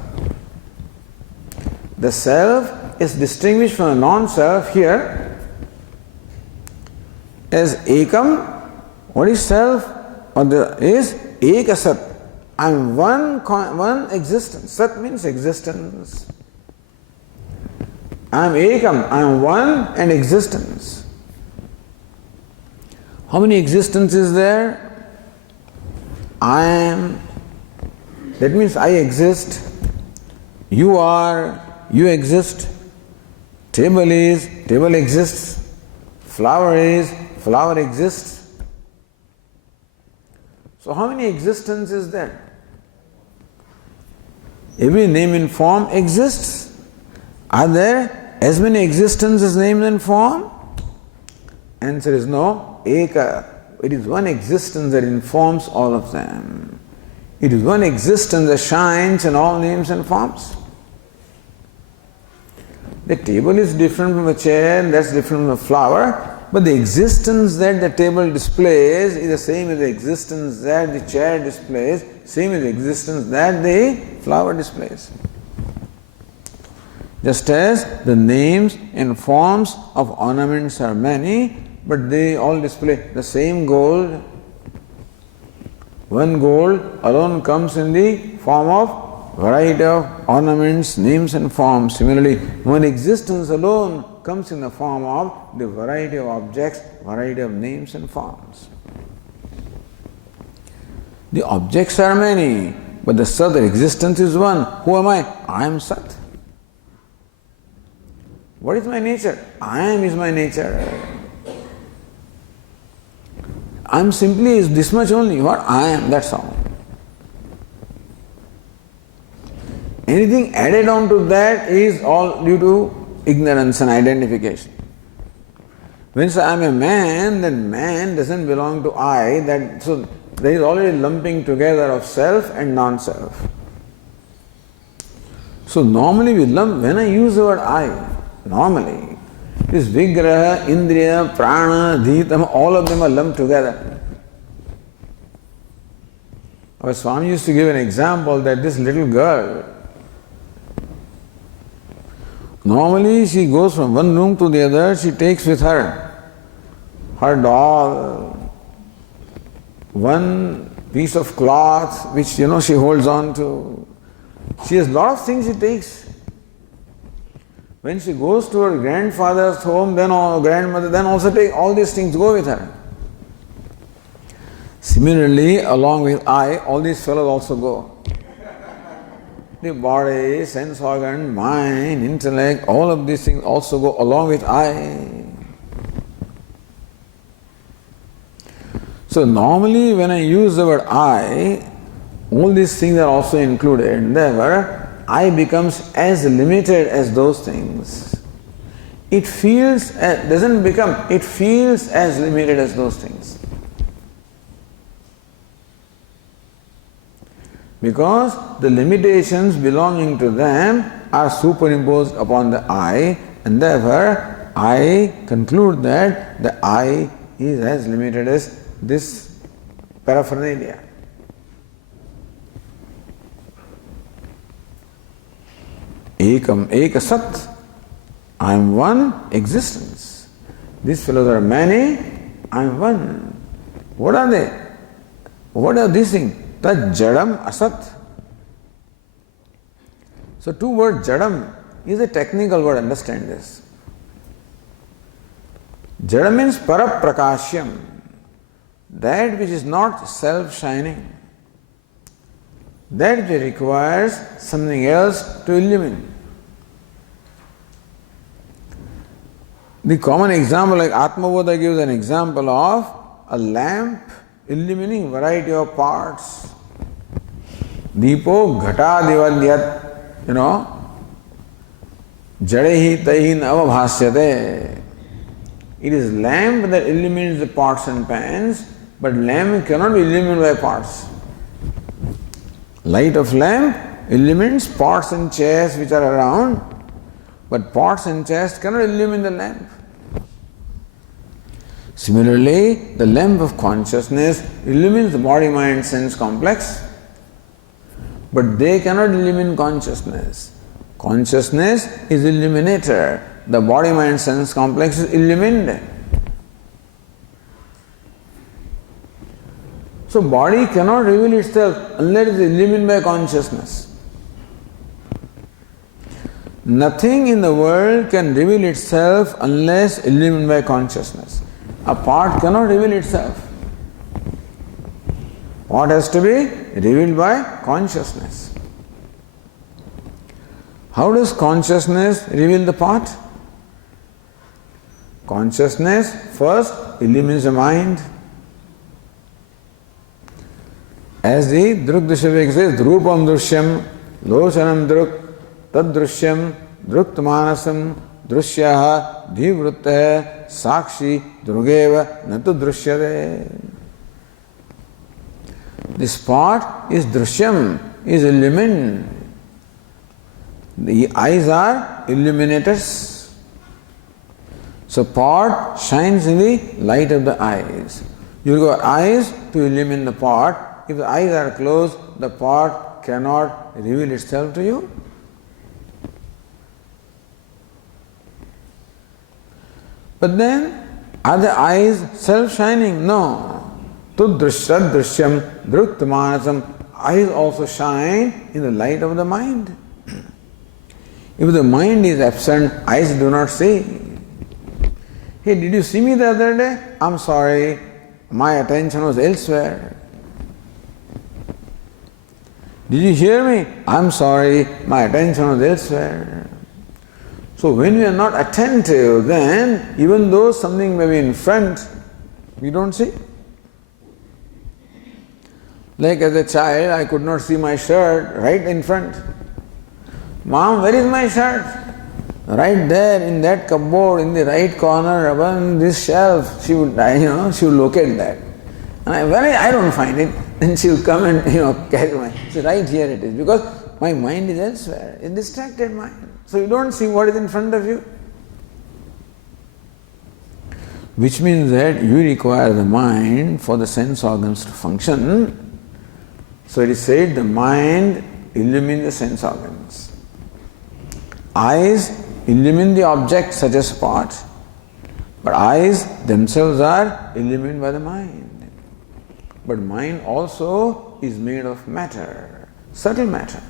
The self is distinguished from the non-self here as ekam. What is self? Is ek asat. I am one existence. Sat means existence. I am ekam. I am one and existence. How many existences is there? I am. That means I exist. You are. You exist. Table is. Table exists. Flower is. Flower exists. So how many existences is there? Every name and form exists. Are there as many existences as names and form? Answer is no. Eka. It is one existence that informs all of them. It is one existence that shines in all names and forms. The table is different from a chair, that's different from a flower, but the existence that the table displays is the same as the existence that the chair displays, same as the existence that the flower displays. Just as the names and forms of ornaments are many, but they all display the same gold. One gold alone comes in the form of variety of ornaments, names and forms. Similarly, one existence alone comes in the form of the variety of objects, variety of names and forms. The objects are many, but the Sat, the existence is one. Who am I? I am Sat. What is my nature? I am is my nature. I am simply is this much only. What? I am, that's all. Anything added on to that is all due to ignorance and identification. When I am a man, then man doesn't belong to I. So there is already lumping together of self and non-self. So normally we lump, when I use the word I, normally, this Vigraha, Indriya, Prana, Dhitam, all of them are lumped together. Our Swami used to give an example that this little girl, normally she goes from one room to the other, she takes with her her doll, one piece of cloth which she holds on to. She has a lot of things she takes. When she goes to her grandfather's home, then or grandmother, then also take all these things go with her. Similarly, along with I, all these fellows also go. The body, sense organ, mind, intellect, all of these things also go along with I. So normally when I use the word I, all these things are also included. Therefore, I becomes as limited as those things. It feels as limited as those things. Because the limitations belonging to them are superimposed upon the I, and therefore I conclude that the I is as limited as this paraphernalia. Ekam, ekasat. I am one existence. These fellows are many, I am one. What are they? What are these things? Tat jadam asat. So two words jadam is a technical word, understand this. Jadam means paraprakashyam, that which is not self-shining, that which requires something else to illumine. The common example, like Atmabodha gives an example of a lamp illumining variety of parts. Deepo ghata divadyat, jadehi taihin avabhasyate. It is lamp that illuminates the pots and pans, But lamp cannot be illumined by pots. Light of lamp illumines pots and chairs which are around, but pots and chairs cannot illumine the lamp. Similarly, the lamp of consciousness illumines the body-mind sense complex, but they cannot illumine consciousness. Consciousness is illuminator. The body-mind sense complex is illumined. So body cannot reveal itself unless it is illumined by consciousness. Nothing in the world can reveal itself unless illumined by consciousness. A pot cannot reveal itself. Pot has to be revealed by consciousness. How does consciousness reveal the pot? Consciousness first illumines the mind. As the Drukdashavik says, Drupam Drishyam, Lochanam Druk, Tad Drishyam, Druktamanasam, Drishyaha, Dhivruttah, Sakshi, Drugeva, Natu Drishyate. This pot is Drishyam, is illumined. The eyes are illuminators. So pot shines in the light of the eyes. You got eyes to illumine the pot. If the eyes are closed, the pot cannot reveal itself to you. But then, are the eyes self-shining? No. Tuddrishyad drishyam druktamanasam. Eyes also shine in the light of the mind. If the mind is absent, eyes do not see. Hey, did you see me the other day? I'm sorry, my attention was elsewhere. Did you hear me? I'm sorry, my attention was elsewhere. So when we are not attentive, then even though something may be in front, we don't see. Like as a child, I could not see my shirt right in front. Mom, where is my shirt? Right there in that cupboard, in the right corner, above this shelf. She would locate that. And I don't find it. Then she will come and carry my. So right here it is, because my mind is elsewhere, a distracted mind. So you don't see what is in front of you. Which means that you require the mind for the sense organs to function. So it is said the mind illumines the sense organs. Eyes illumine the object such as pot, but eyes themselves are illumined by the mind. But mind also is made of matter, subtle matter.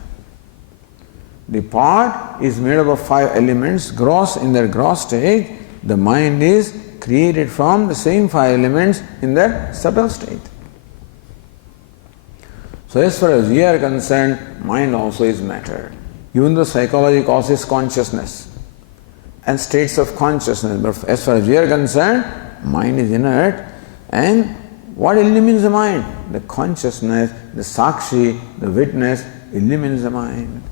The pot is made up of 5 elements, gross in their gross state. The mind is created from the same 5 elements in their subtle state. So as far as we are concerned, mind also is matter. Even though psychology causes consciousness and states of consciousness, but as far as we are concerned, mind is inert. And what illumines the mind? The consciousness, the sakshi, the witness illumines the mind.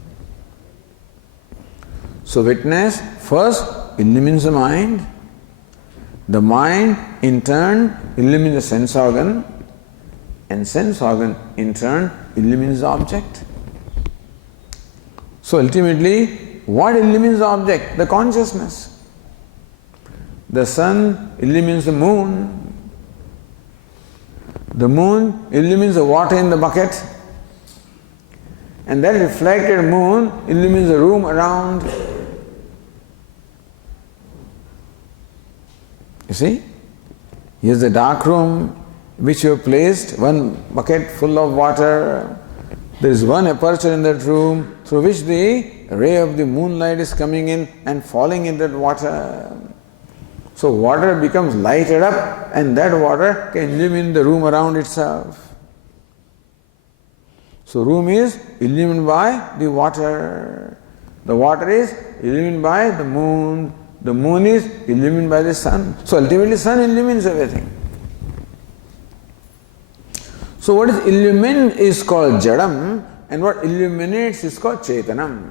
So witness first illumines the mind. The mind in turn illumines the sense organ, and sense organ in turn illumines the object. So ultimately, what illumines the object? The consciousness. The sun illumines the moon. The moon illumines the water in the bucket. And that reflected moon illumines the room around. You see? Here's the dark room which you have placed, one bucket full of water. There is one aperture in that room through which the ray of the moonlight is coming in and falling in that water. So water becomes lighted up, and that water can illumine the room around itself. So room is illumined by the water. The water is illumined by the moon. The moon is illumined by the sun. So ultimately sun illumines everything. So what is illumined is called Jadam, and what illuminates is called Chetanam.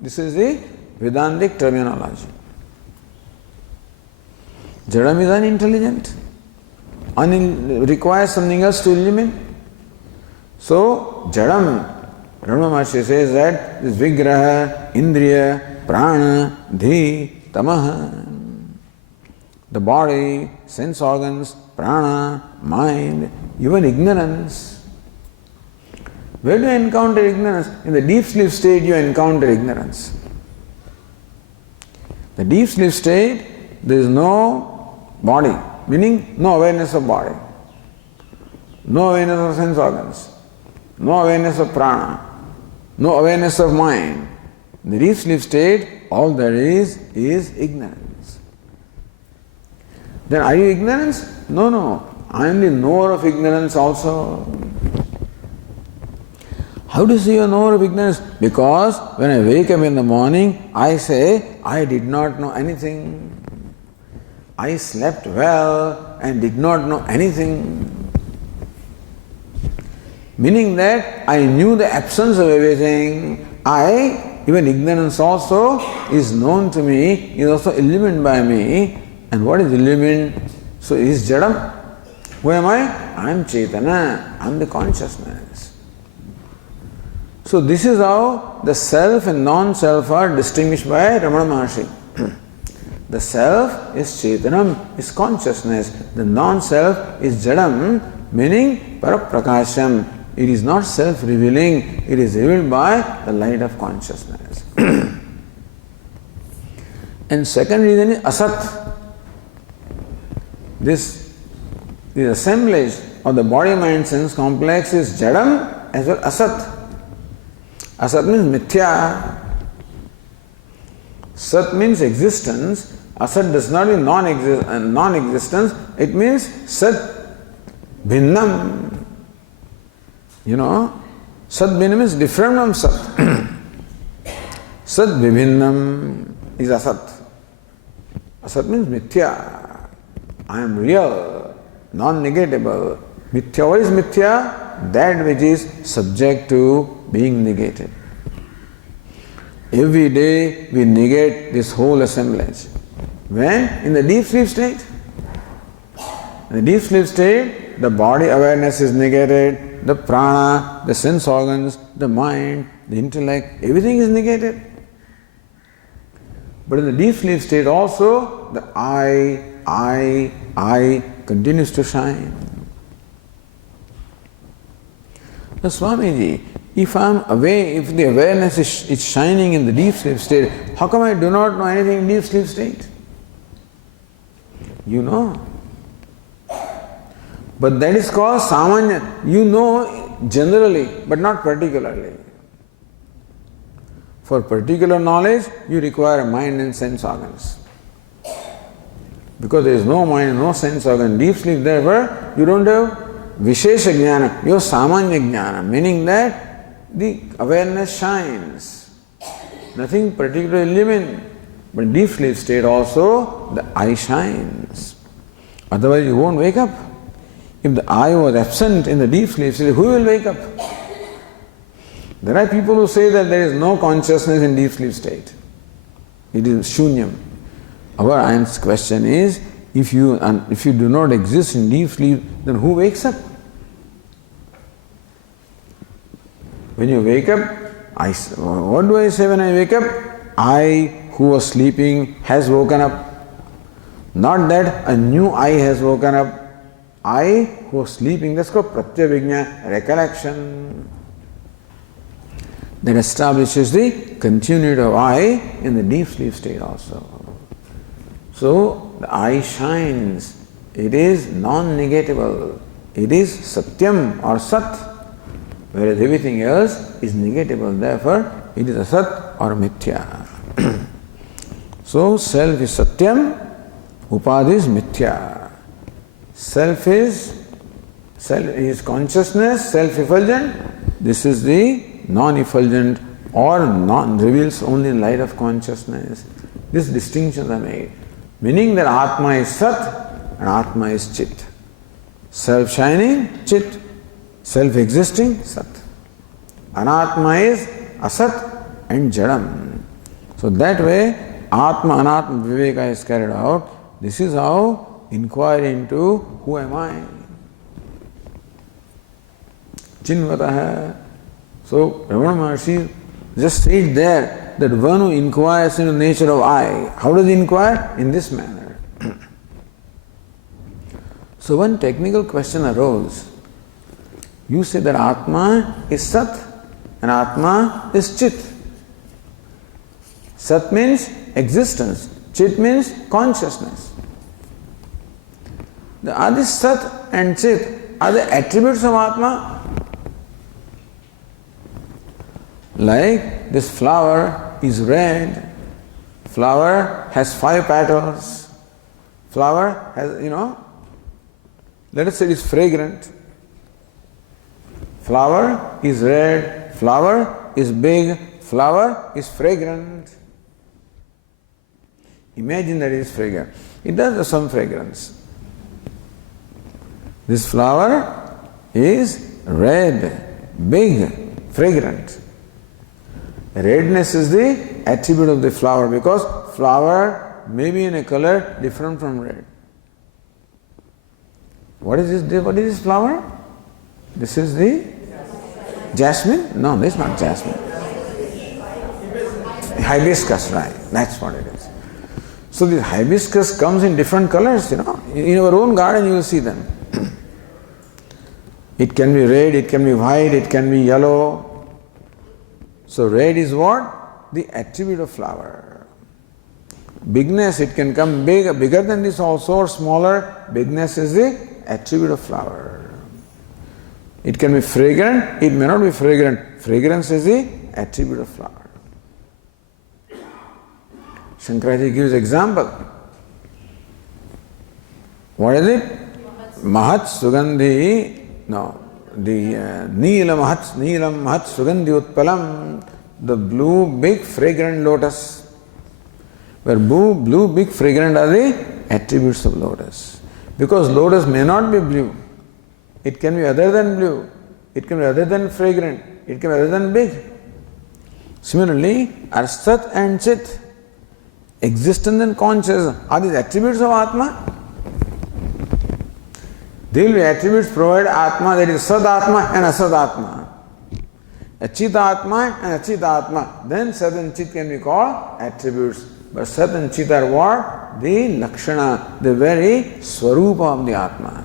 This is the Vedantic terminology. Jadam is unintelligent. requires something else to illumine. So, Jadam, Ramana Maharsi says that this Vigraha, Indriya, Prana, Dhi, Tamaha, the body, sense organs, prana, mind, even ignorance. Where do you encounter ignorance? In the deep sleep state you encounter ignorance. The deep sleep state, there is no body, meaning no awareness of body, no awareness of sense organs, no awareness of prana, no awareness of mind. In the deep sleep state, all there is ignorance. Then are you ignorance? No. I am the knower of ignorance also. How do you see a knower of ignorance? Because when I wake up in the morning, I say, I did not know anything. I slept well and did not know anything. Meaning that I knew the absence of everything. Even ignorance also is known to me, is also illumined by me. And what is illumined? So is Jadam. Who am I? I am Chaitanya. I am the consciousness. So this is how the self and non-self are distinguished by Ramana Maharsi. The self is Chaitanya, is consciousness. The non-self is Jadam, meaning Paraprakasham. It is not self-revealing, it is revealed by the light of consciousness. And second reason is Asat. This assemblage of the body-mind sense complex is Jadam as well Asat. Asat means mithya. Sat means existence. Asat does not mean non-existence. It means Sat Bhinnam. Sat Bhinnam is different from Sat. Sat Vibhinnam is Asat. Asat means mithya. I am real, non-negatable. Mithya, what is mithya? That which is subject to being negated. Every day we negate this whole assemblage. When? In the deep sleep state. In the deep sleep state, the body awareness is negated, the prana, the sense organs, the mind, the intellect, everything is negated. But in the deep sleep state also, the I continues to shine. Now, Swamiji, if the awareness is shining in the deep sleep state, how come I do not know anything in deep sleep state? You know. But that is called samanya. You know generally, but not particularly. For particular knowledge, you require mind and sense organs. Because there is no mind, no sense organ, deep sleep, therefore you don't have Vishesha Jnana, you have Samanya Jnana, meaning that the awareness shines. Nothing particularly illumined. But in deep sleep state also, the eye shines. Otherwise you won't wake up. If the eye was absent in the deep sleep state, who will wake up? There are people who say that there is no consciousness in deep sleep state. It is shunyam. Our question is, if you do not exist in deep sleep, then who wakes up? When you wake up, what do I say when I wake up? I who was sleeping has woken up. Not that a new I has woken up. I who was sleeping, that's called pratyavijna, recollection. That establishes the continuity of I in the deep sleep state also. So the I shines. It is non-negatable. It is satyam or sat, whereas everything else is negatable. Therefore, it is asat or mithya. So self is satyam, upadhi is mithya. Self is consciousness, self-effulgent. This is the non-effulgent or reveals only in light of consciousness. These distinctions are made. Meaning that Atma is Sat and Atma is Chit. Self-shining, Chit. Self-existing, Sat. Anatma is Asat and Jadam. So that way, Atma Anatma Viveka is carried out. This is how inquire into who am I. Chinvataha. So Ramana Maharsi just said there that one who inquires into the nature of I, how does he inquire? In this manner. So one technical question arose. You say that Atma is Sat and Atma is Chit. Sat means existence, Chit means consciousness. Are these Sat and Chit, are the attributes of Atma? Like this flower is red, flower has 5 petals, flower has, let us say it is fragrant. Flower is red, flower is big, flower is fragrant. Imagine that it is fragrant. It does have some fragrance. This flower is red, big, fragrant. Redness is the attribute of the flower because flower may be in a color different from red. What is this? What is this flower? This is the jasmine? No, this is not jasmine. Hibiscus, right? That's what it is. So this hibiscus comes in different colors, In our own garden you will see them. It can be red, it can be white, it can be yellow. So red is what? The attribute of flower. Bigness, it can come bigger than this also or smaller. Bigness is the attribute of flower. It can be fragrant, it may not be fragrant. Fragrance is the attribute of flower. Shankaracharya gives example. What is it? Mahat Sugandhi. No. The Neelam Mahat Sugandhi Utpalam, the blue big fragrant lotus. Where blue big fragrant are the attributes of lotus. Because lotus may not be blue. It can be other than blue. It can be other than fragrant. It can be other than big. Similarly, are Sat and Chit, existence and consciousness, are these attributes of Atma? There will be attributes provided Atma, that is Sad Atma and Asad Atma. A Chit Atma and a Chit Atma. Then Sat and Chit can be called attributes. But Sat and Chit are what? The Lakshana, the very Swarupa of the Atma.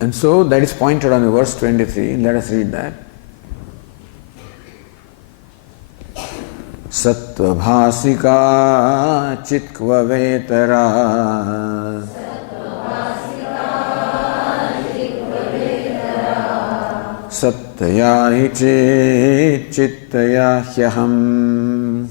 And so that is pointed on in verse 23. Let us read that. Sattva bhasika chitkva vetara sattaya hi chit chittaya hyaham.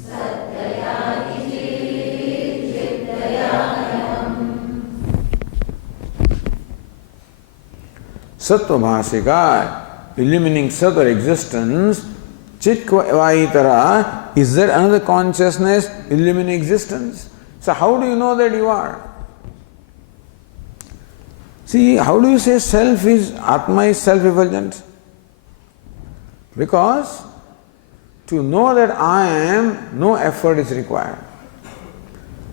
Sattva bhasika, illumining Sat or existence, Chitkva Vaitara, is there another consciousness illumining existence? So how do you know that you are? See, how do you say self is, Atma is self-effulgent? Because to know that I am, no effort is required.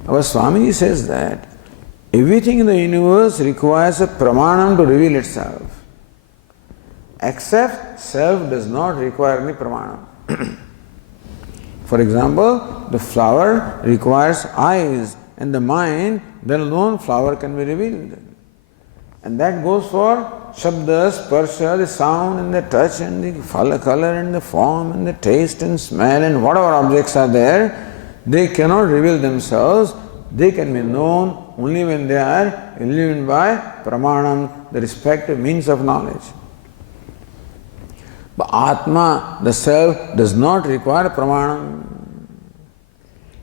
Our Swamiji says that everything in the universe requires a pramanam to reveal itself. Except self does not require any pramanam. For example, the flower requires eyes and the mind, then alone flower can be revealed. And that goes for shabda, sparsha, the sound and the touch and the color and the form and the taste and smell and whatever objects are there, they cannot reveal themselves. They can be known only when they are illumined by pramanam, the respective means of knowledge. But Atma, the self, does not require pramanam.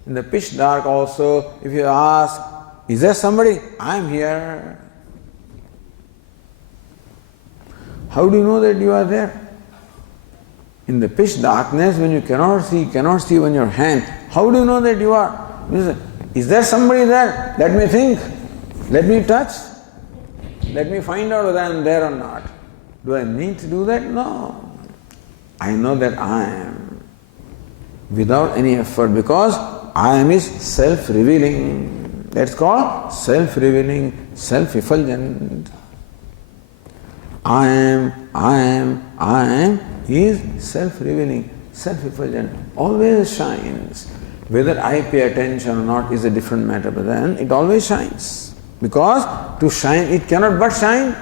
In the pitch dark also, if you ask, is there somebody? I am here. How do you know that you are there? In the pitch darkness, when you cannot see when your hand, how do you know that you are? Is there somebody there? Let me think. Let me touch. Let me find out whether I am there or not. Do I need to do that? No. I know that I am without any effort because I am is self-revealing. That's called self-revealing, self-effulgent. I am is self-revealing, self-effulgent, always shines. Whether I pay attention or not is a different matter, but then it always shines. Because to shine, it cannot but shine.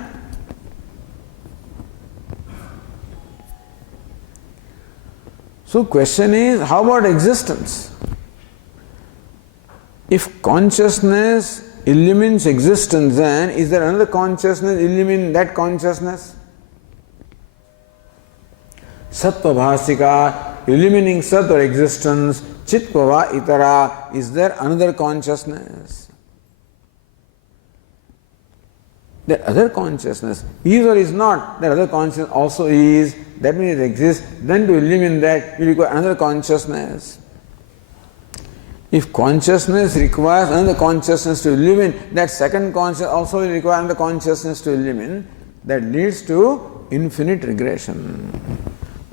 So question is, how about existence? If consciousness illumines existence, then is there another consciousness illumining that consciousness? Sattva bhasika, illumining sat or existence, chitpava itara, is there another consciousness? That other consciousness is or is not, that other consciousness also is, that means it exists, then to illumine that you require another consciousness. If consciousness requires another consciousness to illumine, that second consciousness also will require another consciousness to illumine, that leads to infinite regression.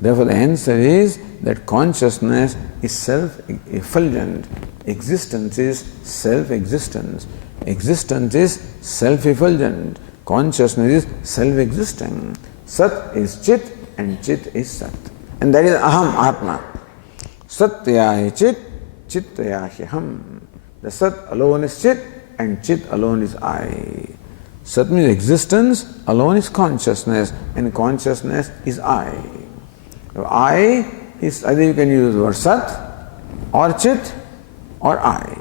Therefore the answer is that consciousness is self-effulgent, existence is self-existence. Existence is self-effulgent. Consciousness is self-existing. Sat is Chit and Chit is Sat. And that is Aham Atma. Satyaya hi Chit, Chittaya hi Aham. The Sat alone is Chit and Chit alone is I. Sat means existence, alone is consciousness, and consciousness is I. I is, either you can use the word Sat or Chit or I.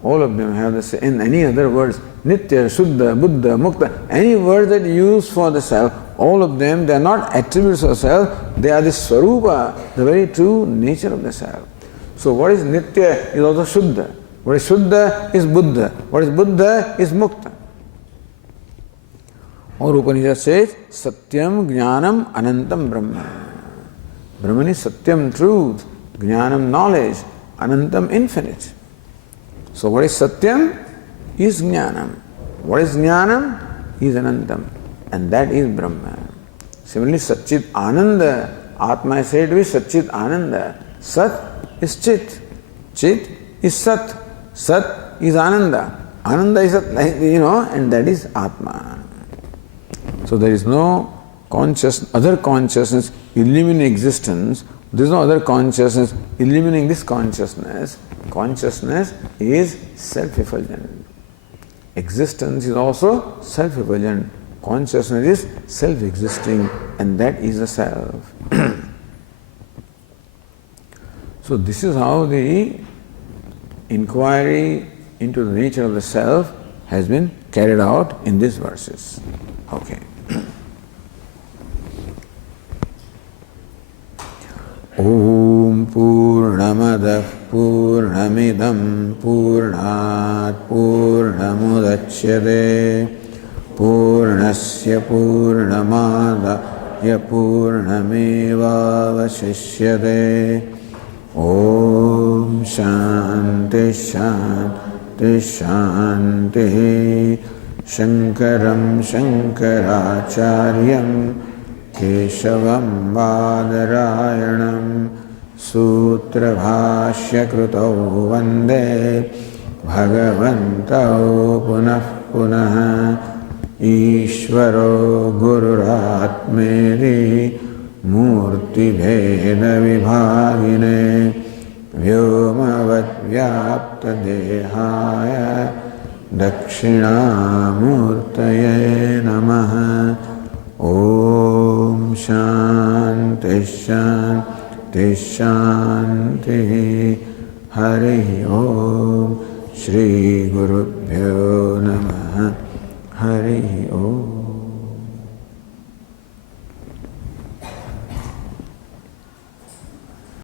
All of them have the same, in any other words, Nitya, Shuddha, Buddha, Mukta, any word that you use for the self, all of them, they are not attributes of self, they are the Swarupa, the very true nature of the self. So what is Nitya is also Shuddha. What is Shuddha is Buddha. What is Buddha is Mukta. Or Upanishad says, Satyam Jnanam Anantam Brahma. Brahman is Satyam, truth, Jnanam, knowledge, Anantam, infinite. So what is Satyam is Jnanam. What is Jnanam is Anantam. And that is Brahma. Similarly, Satchit Ananda, Atma is said to be Satchit Ananda. Sat is Chit. Chit is Sat. Sat is Ananda. Ananda is Sat, and that is Atma. So there is no other consciousness illumining existence. There is no other consciousness illumining this consciousness. Consciousness is self-effulgent. Existence is also self-effulgent. Consciousness is self-existing, and that is the self. So this is how the inquiry into the nature of the self has been carried out in these verses. Okay. Om Purnamadah Purnamidam Purnat Purnamudachyate Purnasya Purnamadaya Purnamevavashishyate. Om Shanti Shanti Shanti. Shankaram Shankaracharyam Keshavam Badarayanam Sutra Bhashya Krutau Vande Bhagavantau Punah Punah Ishvaro Gururatmeri Murti Bheda Vibhagine Vyomavat Vyapta Dehaya Dakshinamurtaye Namaha. Om Shanti Shanti Shanti. Hari Om. Shri Gurubhyo Namaha. Hari Om.